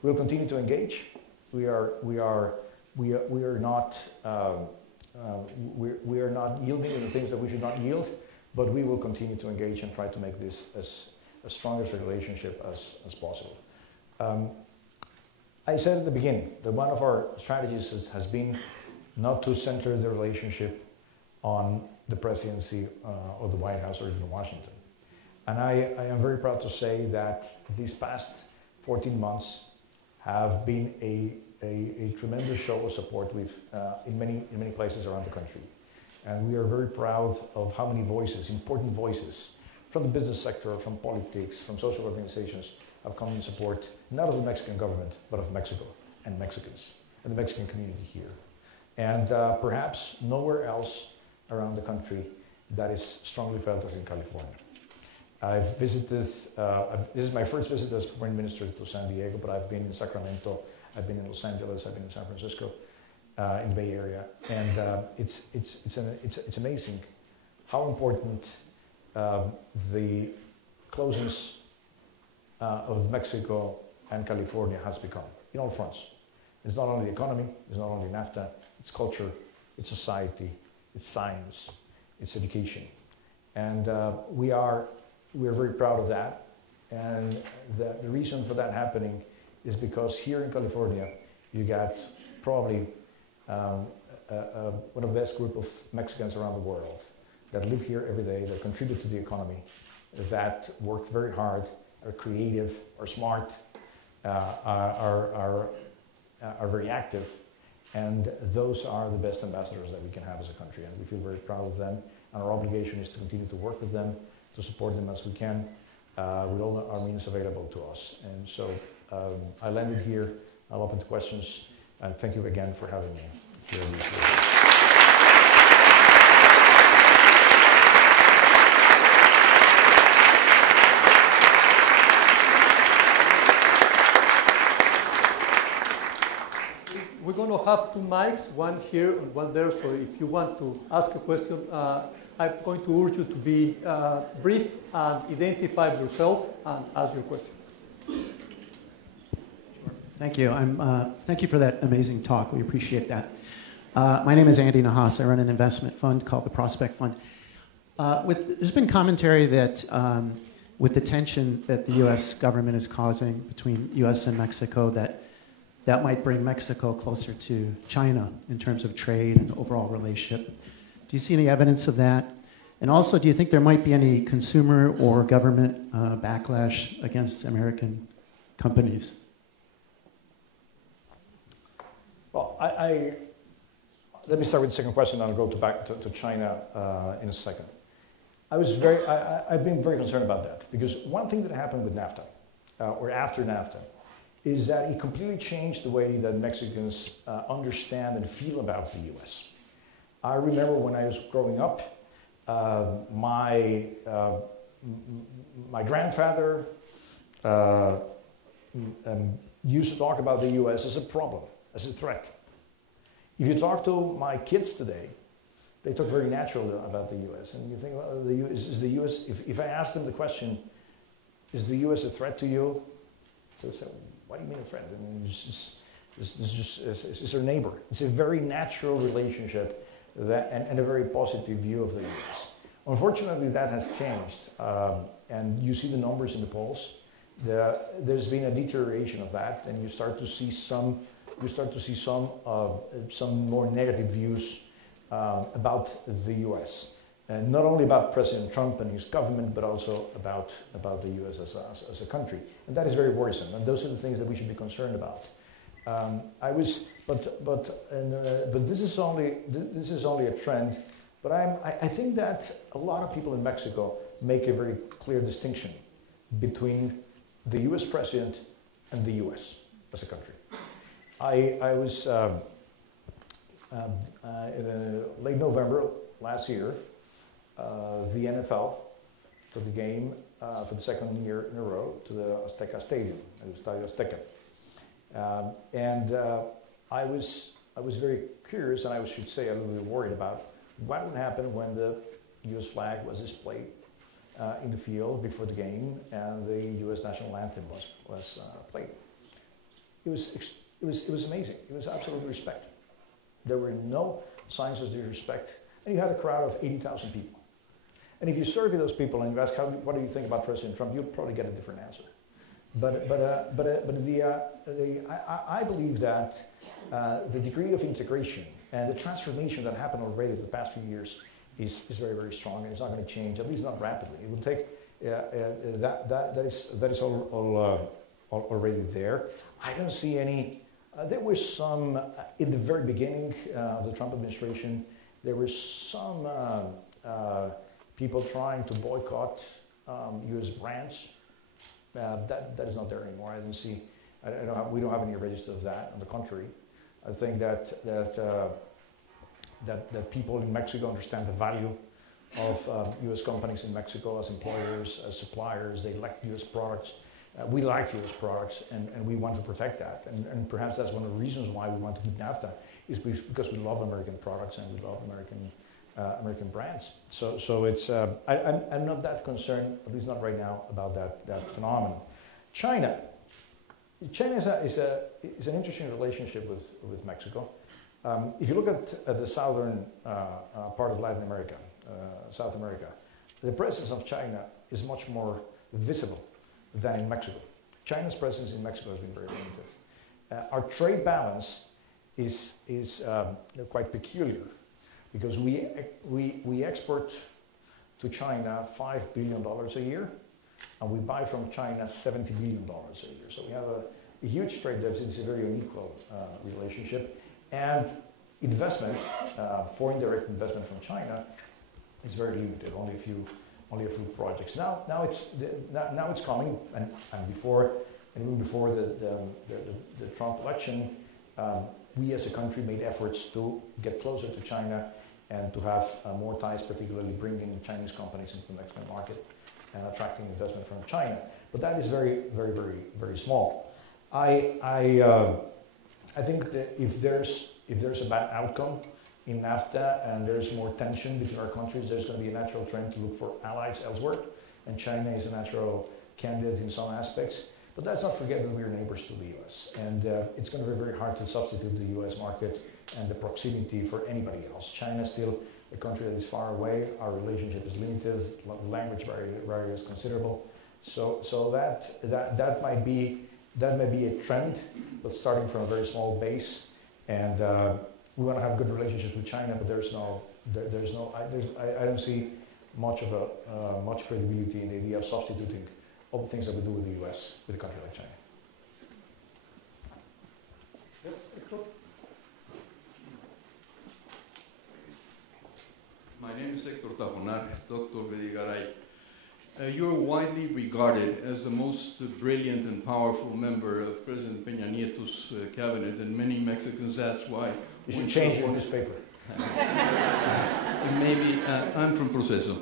We'll continue to engage. We are not yielding in the things that we should not yield, but we will continue to engage and try to make this as strong a relationship as possible. I said at the beginning that one of our strategies has been not to center the relationship on the presidency or the White House or even Washington. And I am very proud to say that these past 14 months have been a tremendous show of support in many places around the country. And we are very proud of how many voices, important voices, from the business sector, from politics, from social organizations, have come in support, not of the Mexican government, but of Mexico and Mexicans, and the Mexican community here. And perhaps nowhere else around the country that is strongly felt as in California. I've visited, this is my first visit as foreign minister to San Diego, but I've been in Sacramento, I've been in Los Angeles, I've been in San Francisco, in the Bay Area, and it's amazing how important the closeness of Mexico and California has become in all fronts. It's not only the economy, it's not only NAFTA, it's culture, it's society, it's science, it's education, and we're very proud of that. And the reason for that happening is because here in California, you got probably one of the best group of Mexicans around the world that live here every day, that contribute to the economy, that work very hard, are creative, are smart, are very active. And those are the best ambassadors that we can have as a country. And we feel very proud of them. And our obligation is to continue to work with them, to support them as we can, with all our means available to us. And so I landed here. I'll open to questions. And thank you again for having me here. We're going to have two mics, one here and one there, so if you want to ask a question, I'm going to urge you to be brief and identify yourself and ask your question. Thank you. Thank you for that amazing talk. We appreciate that. My name is Andy Nahas. I run an investment fund called the Prospect Fund. There's been commentary that with the tension that the U.S. government is causing between U.S. and Mexico, that might bring Mexico closer to China in terms of trade and overall relationship. Do you see any evidence of that? And also, do you think there might be any consumer or government backlash against American companies? Well, let me start with the second question, and I'll go back to China in a second. I've been very concerned about that, because one thing that happened with NAFTA, or after NAFTA, is that it completely changed the way that Mexicans understand and feel about the U.S. I remember when I was growing up, my grandfather used to talk about the U.S. as a problem, as a threat. If you talk to my kids today, they talk very naturally about the U.S. And you think, well, is the U.S., if I ask them the question, is the U.S. a threat to you? They'll say, what do you mean a threat? I mean, it's our neighbor. It's a very natural relationship and a very positive view of the U.S. Unfortunately, that has changed. And you see the numbers in the polls. There's been a deterioration of that, and you start to see some more negative views about the U.S. And not only about President Trump and his government, but also about the U.S. as a country. And that is very worrisome. And those are the things that we should be concerned about. But this is only a trend. But I think that a lot of people in Mexico make a very clear distinction between the U.S. president and the U.S. as a country. I was in late November last year. The NFL took the game for the second year in a row to the Azteca Stadium, the Estadio Azteca. I was very curious, and I should say a little bit worried about what would happen when the U.S. flag was displayed in the field before the game and the U.S. national anthem was played. It was amazing. It was absolute respect. There were no signs of disrespect, and you had a crowd of 80,000 people. And if you survey those people and you ask, what do you think about President Trump, you'll probably get a different answer. I believe that the degree of integration and the transformation that happened already in the past few years is very, very strong, and it's not going to change, at least not rapidly. It will take that is all already there. I don't see any. There were some in the very beginning of the Trump administration. There were some people trying to boycott U.S. brands. That is not there anymore. I don't see. We don't have any register of that. On the contrary, I think that people in Mexico understand the value of U.S. companies in Mexico as employers, as suppliers. They like U.S. products. We like U.S. products, and we want to protect that. And perhaps that's one of the reasons why we want to keep NAFTA, is because we love American products and we love American brands. So it's I'm not that concerned, at least not right now, about that phenomenon. China is an interesting relationship with Mexico. If you look at the southern part of Latin America, South America, the presence of China is much more visible than in Mexico. China's presence in Mexico has been very limited. Our trade balance is quite peculiar, because we export to China $5 billion a year, and we buy from China $70 billion a year. So we have a huge trade deficit. It's a very unequal relationship. And investment, foreign direct investment from China, is very limited. Only a few projects. Now it's coming, and even before the Trump election, we as a country made efforts to get closer to China and to have more ties, particularly bringing Chinese companies into the Mexican market and attracting investment from China. But that is very, very, very, very small. I think that if there's a bad outcome in NAFTA and there's more tension between our countries, there's going to be a natural trend to look for allies elsewhere, and China is a natural candidate in some aspects. But let's not forget that we are neighbors to the U.S. And it's going to be very hard to substitute the U.S. market and the proximity for anybody else. China is still a country that is far away. Our relationship is limited. Language barrier is considerable. So that might be a trend, but starting from a very small base. And we want to have good relationships with China, but I don't see much credibility in the idea of substituting all the things that we do with the U.S. with a country like China. Yes, Hector? My name is Hector Tajonar, Dr. Bedigaray. You're widely regarded as the most brilliant and powerful member of President Peña Nieto's cabinet, and many Mexicans ask why. You should change your newspaper. Maybe I'm from Proceso.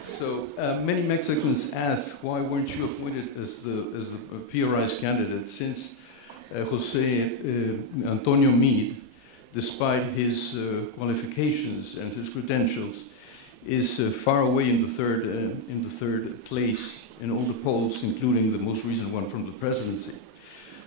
So, many Mexicans ask why weren't you appointed as the PRI's candidate, since Jose Antonio Meade, despite his qualifications and his credentials, is far away in the third place in all the polls, including the most recent one from the presidency.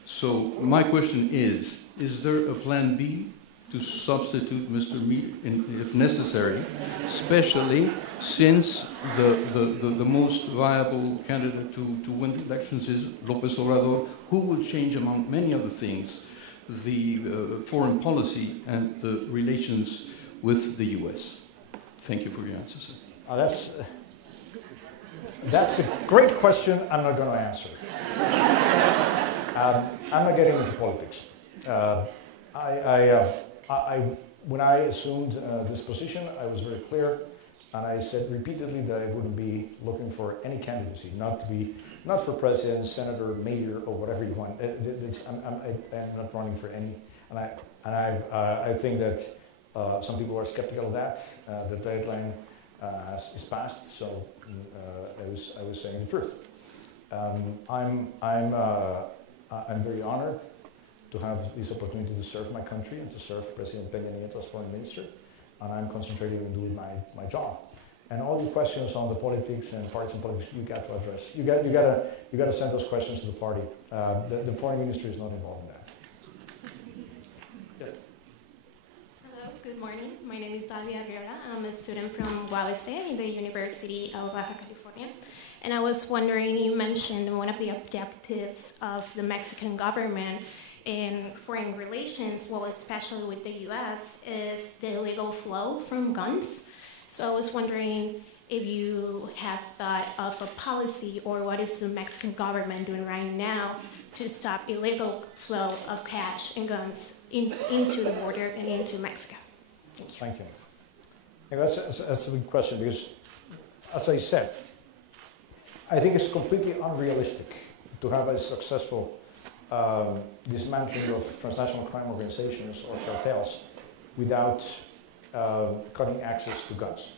So my question is there a plan B to substitute Mr. Meade if necessary, especially since the most viable candidate to win the elections is López Obrador, who will change, among many other things, the foreign policy and the relations with the U.S.? Thank you for your answer, sir. That's a great question I'm not going to answer. I'm not getting into politics. When I assumed this position, I was very clear, and I said repeatedly that I wouldn't be looking for any candidacy, not for president, senator, mayor, or whatever you want. I'm not running for any, and I think that some people are skeptical of that. The deadline is passed, so I was saying the truth. I'm very honored to have this opportunity to serve my country and to serve President Peña Nieto as foreign minister, and I'm concentrating on doing my job. And all the questions on the politics and partisan politics, you got to address. You got to send those questions to the party. The foreign ministry is not involved in that. Yes. Hello, good morning. My name is Dalia Arriola. I'm a student from UABC in the University of Baja California. And I was wondering, you mentioned one of the objectives of the Mexican government in foreign relations, well, especially with the U.S., is the illegal flow from guns. So I was wondering if you have thought of a policy, or what is the Mexican government doing right now to stop illegal flow of cash and guns into the border and into Mexico. Thank you. Thank you. Yeah, that's a good question, because, as I said, I think it's completely unrealistic to have a successful dismantling of transnational crime organizations or cartels without cutting access to guns.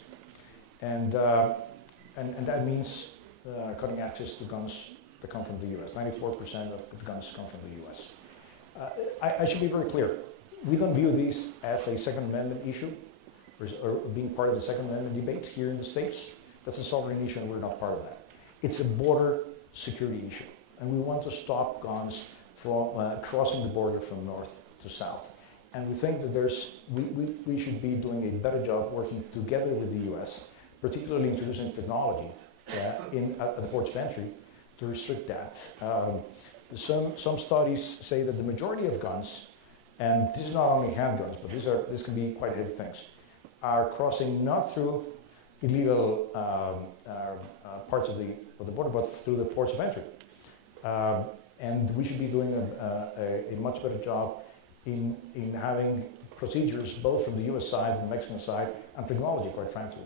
And that means cutting access to guns that come from the U.S. 94% of the guns come from the U.S. I should be very clear. We don't view this as a Second Amendment issue or being part of the Second Amendment debate here in the States. That's a sovereign issue, and we're not part of that. It's a border security issue, and we want to stop guns from crossing the border from north to south. And we think that we should be doing a better job working together with the U.S., particularly introducing technology at the ports of entry to restrict that. Some studies say that the majority of guns, and this is not only handguns, but this can be quite heavy things, are crossing not through illegal parts of the border, but through the ports of entry. And we should be doing a much better job in having procedures both from the U.S. side and the Mexican side, and technology, quite frankly.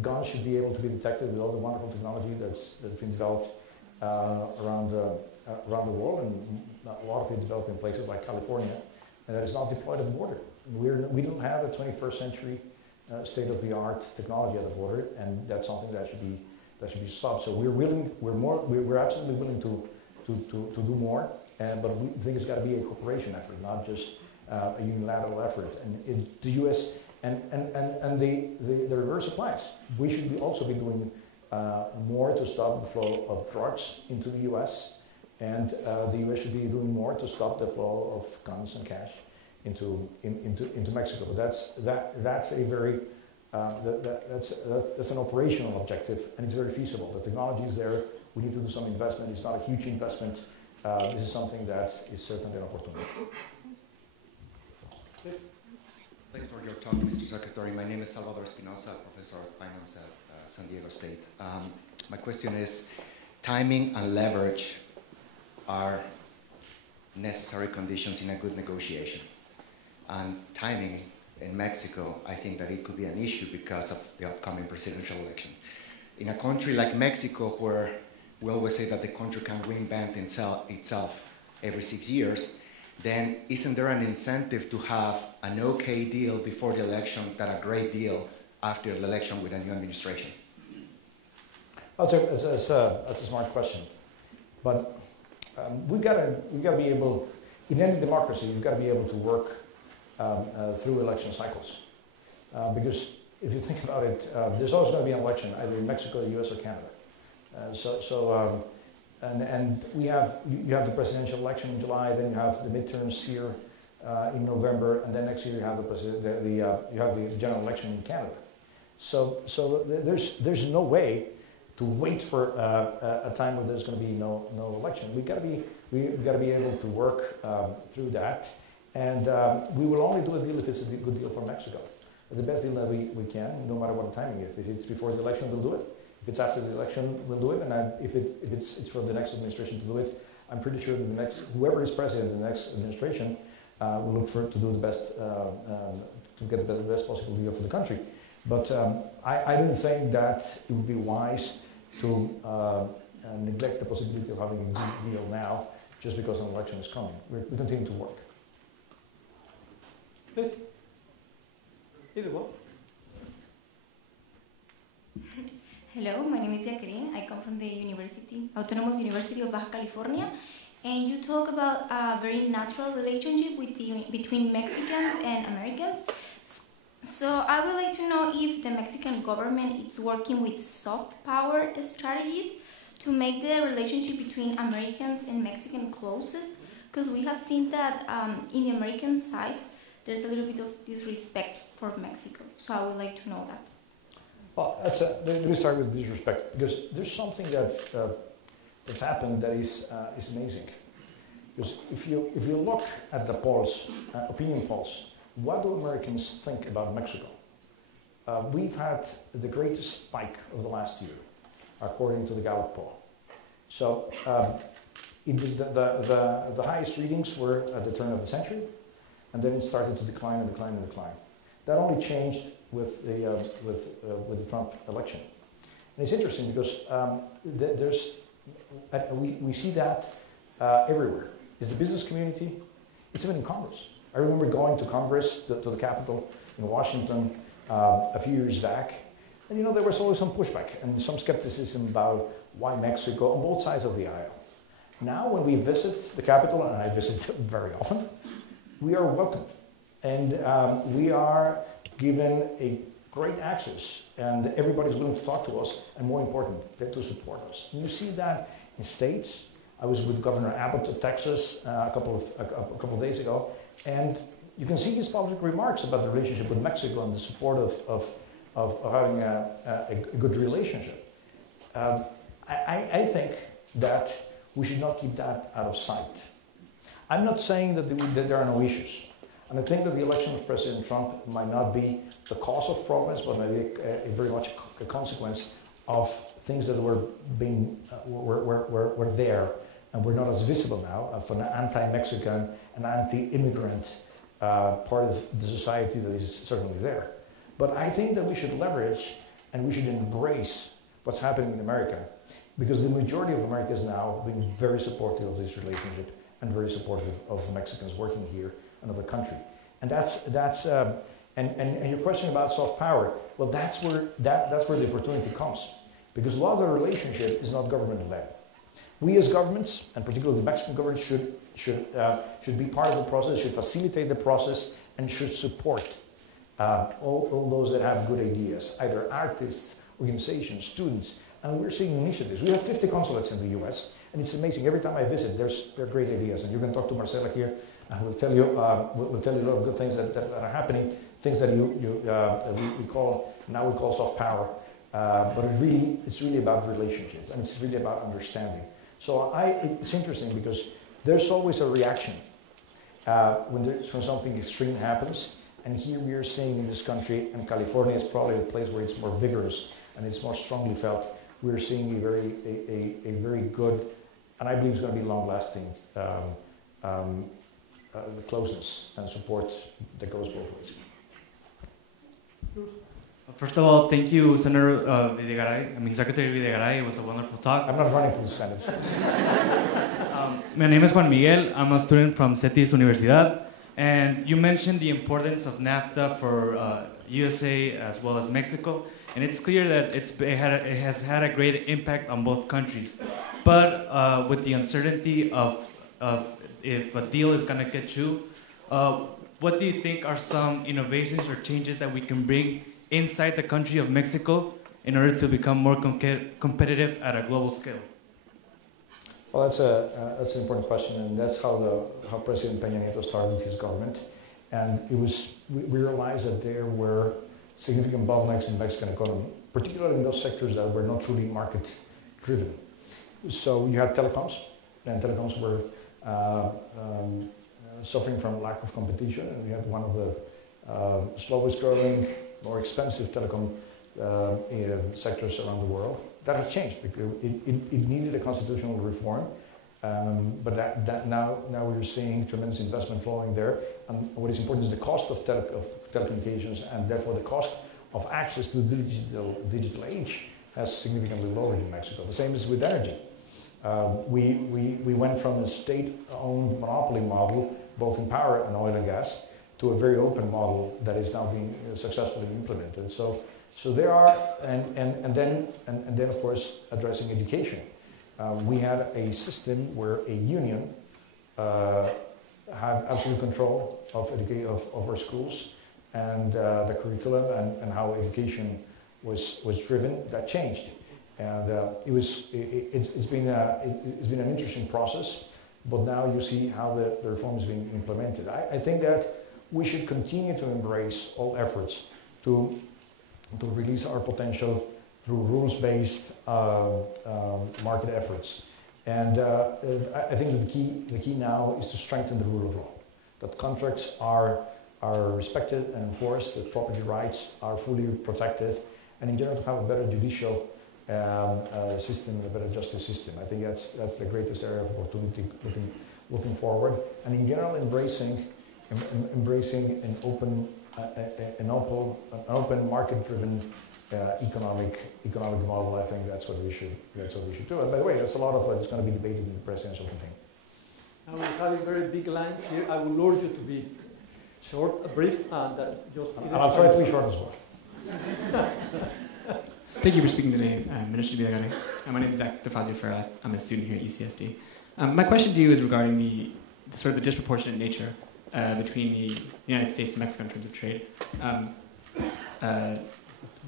Guns should be able to be detected with all the wonderful technology that's been developed around the world, and a lot of it developed in places like California, and that is not deployed at the border. We don't have a 21st century state-of-the-art technology at the border, and that's something that should be stopped. So we're absolutely willing to do more, but we think it's got to be a cooperation effort, not just a unilateral effort. And the U.S. and the reverse applies. We should also be doing more to stop the flow of drugs into the U.S., and the U.S. should be doing more to stop the flow of guns and cash into Mexico. But that's a very that's an operational objective, and it's very feasible. The technology is there. We need to do some investment. It's not a huge investment. This is something that is certainly an opportunity. Please. Thanks for your talk, Mr. Secretary. My name is Salvador Espinosa, professor of finance at San Diego State. My question is, timing and leverage are necessary conditions in a good negotiation. And timing in Mexico, I think that it could be an issue because of the upcoming presidential election. In a country like Mexico, where we always say that the country can reinvent itself every 6 years, then isn't there an incentive to have an okay deal before the election than a great deal after the election with a new administration? That's a smart question, but we've got to be able, in any democracy, you've got to be able to work through election cycles, because if you think about it, there's always going to be an election either in Mexico, the U.S., or Canada. And you have the presidential election in July, then you have the midterms here in November, and then next year you have the general election in Canada. So there's no way to wait for a time where there's going to be no election. We've got to be able to work through that, and we will only do a deal if it's a good deal for Mexico. The best deal that we can, no matter what the timing is. If it's before the election, we'll do it. If it's after the election, we'll do it. And if it's for the next administration to do it, I'm pretty sure that whoever is president in the next administration will look to do the best, to get the best possible deal for the country. But I don't think that it would be wise to neglect the possibility of having a good deal now just because an election is coming. We continue to work. Please. Either one. Hello, my name is Jacqueline. I come from the Autonomous University of Baja California, and you talk about a very natural relationship between Mexicans and Americans. So I would like to know if the Mexican government is working with soft power strategies to make the relationship between Americans and Mexicans closest, because we have seen that in the American side, there's a little bit of disrespect for Mexico. So I would like to know that. Well, let me start with disrespect, because there's something that's happened that is amazing. Because if you look at the polls, opinion polls, what do Americans think about Mexico? We've had the greatest spike of the last year, according to the Gallup poll. So the highest readings were at the turn of the century, and then it started to decline and decline and decline. That only changed with the Trump election. And it's interesting because we see that everywhere. It's the business community, it's even in Congress. I remember going to Congress, to the Capitol in Washington a few years back, and there was always some pushback and some skepticism about why Mexico on both sides of the aisle. Now when we visit the Capitol, and I visit very often, we are welcomed. And we are given a great access, and everybody's willing to talk to us, and more important, to support us. And you see that in states. I was with Governor Abbott of Texas a couple of days ago, and you can see his public remarks about the relationship with Mexico and the support of having a good relationship. I think that we should not keep that out of sight. I'm not saying that there are no issues. And I think that the election of President Trump might not be the cause of problems, but maybe very much a consequence of things that were there and were not as visible now, for an anti-Mexican and anti-immigrant part of the society that is certainly there. But I think that we should leverage and we should embrace what's happening in America, because the majority of Americans now have been very supportive of this relationship and very supportive of Mexicans working here and of the country. And and your question about soft power, well, that's where the opportunity comes, because a lot of the relationship is not government-led. We as governments, and particularly the Mexican government, should be part of the process, should facilitate the process, and should support all those that have good ideas, either artists, organizations, students. And we're seeing initiatives. We have 50 consulates in the US, and it's amazing. Every time I visit, there are great ideas. And you can talk to Marcela here, and we'll tell you a lot of good things that are happening, things that we call soft power. But it's really about relationship, and it's really about understanding. So it's interesting because there's always a reaction when something extreme happens. And here we are seeing in this country, and California is probably the place where it's more vigorous and it's more strongly felt. We're seeing a very good, and I believe it's going to be long-lasting, closeness and support that goes both ways. First of all, thank you, Senator Secretary Videgaray. It was a wonderful talk. I'm not running for the Senate. My name is Juan Miguel. I'm a student from CETIS Universidad. And you mentioned the importance of NAFTA for USA as well as Mexico. And it's clear that it has had a great impact on both countries. But with the uncertainty of if a deal is going to get through, what do you think are some innovations or changes that we can bring inside the country of Mexico in order to become more competitive at a global scale? Well, that's an important question, and that's how President Peña Nieto started his government. And we realized that there were significant bottlenecks in the Mexican economy, particularly in those sectors that were not truly market-driven. So you had telecoms, and telecoms were suffering from lack of competition, and we had one of the slowest growing, more expensive telecom sectors around the world. That has changed because it needed a constitutional reform, but now we're seeing tremendous investment flowing there. And what is important is the cost of telecommunications, and therefore the cost of access to the digital age has significantly lowered in Mexico. The same is with energy. We went from a state-owned monopoly model, both in power and oil and gas, to a very open model that is now being successfully implemented. So there are, and then of course addressing education. We had a system where a union had absolute control of our schools and the curriculum and how education was driven. That changed, and it's been an interesting process. But now you see how the reform is being implemented. I think that we should continue to embrace all efforts to release our potential through rules-based market efforts. And I think that the key now is to strengthen the rule of law, that contracts are respected and enforced, that property rights are fully protected, and in general to have a better judicial system and a better justice system. I think that's the greatest area of opportunity looking forward. And in general, embracing an open market-driven economic model. I think that's what we should do. And by the way, that's a lot of what is going to be debated in the presidential campaign. I will have very big lines here. I will urge you to be short, brief, and just. And I'll try to be short as well. Thank you for speaking today, Minister Videgaray. My name is Zach DeFazio Ferraz. I'm a student here at UCSD. My question to you is regarding the sort of the disproportionate nature between the United States and Mexico in terms of trade.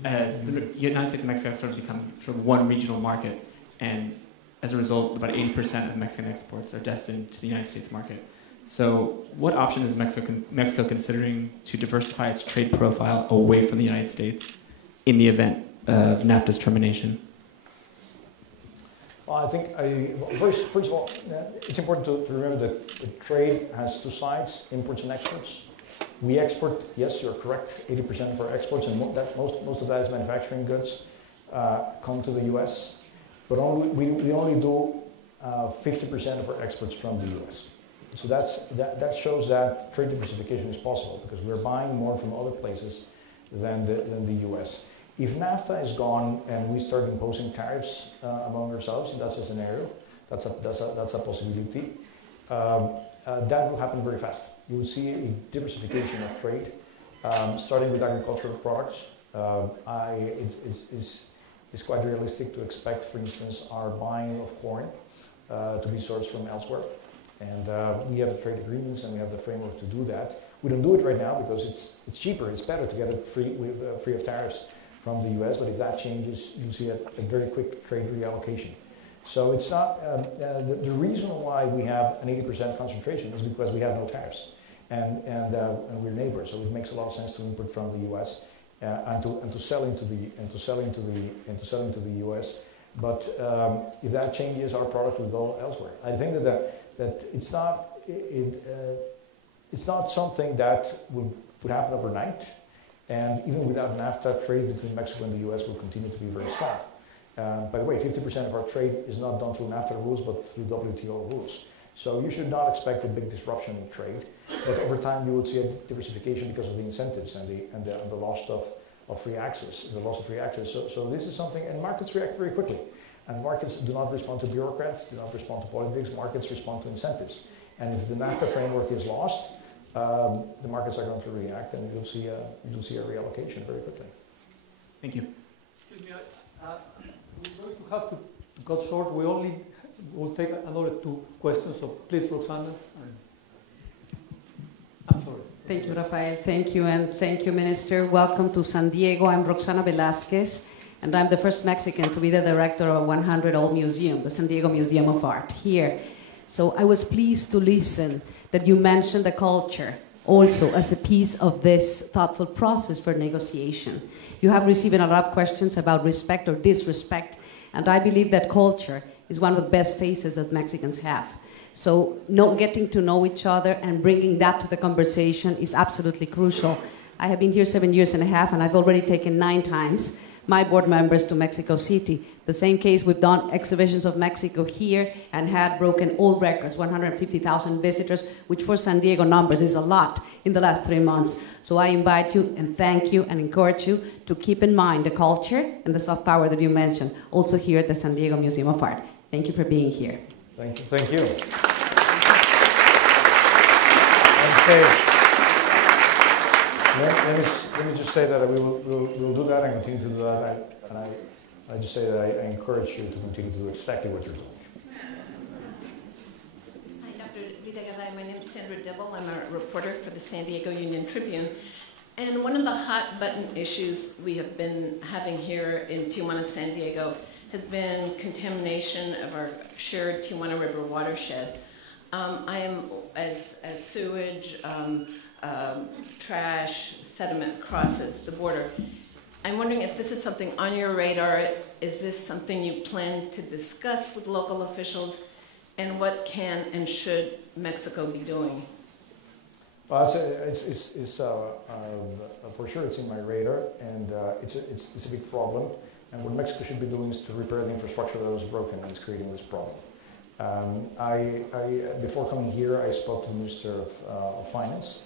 As the United States and Mexico have sort of become sort of one regional market, and as a result, about 80% of Mexican exports are destined to the United States market. So what option is Mexico considering to diversify its trade profile away from the United States in the event of NAFTA's termination? Well, I think first of all, it's important to remember that trade has two sides: imports and exports. We export, yes, you're correct, 80% of our exports, and most of that is manufacturing goods, come to the U.S. But we only do 50% of our exports from the U.S. So that shows that trade diversification is possible because we're buying more from other places than the U.S. If NAFTA is gone and we start imposing tariffs among ourselves, that's a scenario, that's a possibility. That will happen very fast. You will see a diversification of trade, starting with agricultural products. It's quite realistic to expect, for instance, our buying of corn to be sourced from elsewhere. And we have the trade agreements and we have the framework to do that. We don't do it right now because it's cheaper, it's better to get it free of tariffs from the US, but if that changes, you'll see a very quick trade reallocation. So it's not, the reason why we have an 80% concentration is because we have no tariffs and we're neighbors, so it makes a lot of sense to import from the US and to sell into the US. But if that changes, our product will go elsewhere. I think that it's not something that would happen overnight, and even without NAFTA, trade between Mexico and the US will continue to be very strong. By the way, 50% of our trade is not done through NAFTA rules, but through WTO rules. So you should not expect a big disruption in trade, but over time you will see a diversification because of the incentives and the loss of free access, the loss of free access. So this is something, and markets react very quickly. And markets do not respond to bureaucrats, do not respond to politics, markets respond to incentives. And if the NAFTA framework is lost, the markets are going to react, and you'll see a reallocation very quickly. Thank you. Excuse me, we're going to have to cut short. We'll take another 2 questions, so please, Roxana. I'm sorry. Thank you, Rafael. Thank you, and thank you, Minister. Welcome to San Diego. I'm Roxana Velasquez, and I'm the first Mexican to be the director of a 100-old museum, the San Diego Museum of Art, here. So I was pleased to listen that you mentioned the culture also as a piece of this thoughtful process for negotiation. You have received a lot of questions about respect or disrespect, and I believe that culture is one of the best faces that Mexicans have. So getting to know each other and bringing that to the conversation is absolutely crucial. I have been here 7.5 years, and I've already taken 9 times my board members to Mexico City. The same case, we've done exhibitions of Mexico here and had broken all records, 150,000 visitors, which for San Diego numbers is a lot in the last 3 months. So I invite you and thank you and encourage you to keep in mind the culture and the soft power that you mentioned, also here at the San Diego Museum of Art. Thank you for being here. Thank you. Thank you. Let me just say that we'll do that and continue to do that. And I just say that I encourage you to continue to do exactly what you're doing. Hi, Dr. Videgaray. My name is Sandra Dibble. I'm a reporter for the San Diego Union Tribune. And one of the hot button issues we have been having here in Tijuana, San Diego, has been contamination of our shared Tijuana River watershed. I am, as sewage, trash, sediment crosses the border, I'm wondering if this is something on your radar. Is this something you plan to discuss with local officials? And what can and should Mexico be doing? Well, for sure it's in my radar, and it's a big problem. And what Mexico should be doing is to repair the infrastructure that was broken and is creating this problem. Before coming here, I spoke to the Minister of Finance,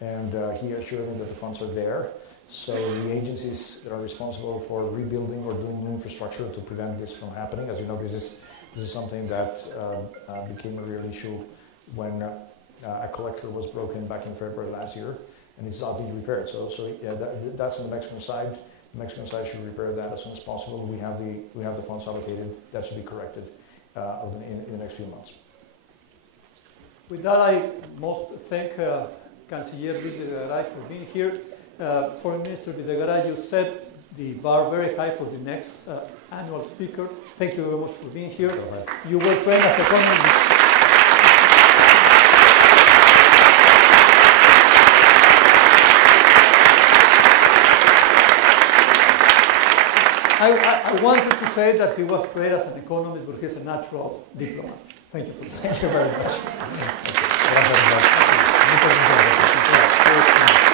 and he assured me that the funds are there. So the agencies that are responsible for rebuilding or doing new infrastructure to prevent this from happening, as you know, this is something that became a real issue when a collector was broken back in February last year, and it's not being repaired. So yeah, that's on the Mexican side. The Mexican side should repair that as soon as possible. We have the funds allocated. That should be corrected in the next few months. With that, I must thank Canciller Videgaray for being here. Foreign Minister Videgaray, you set the bar very high for the next annual speaker. Thank you very much for being here. You were trained as a economist. I wanted to say that he was trained as an economist, but he's a natural diplomat. Thank you. Thank you very much. Thank you.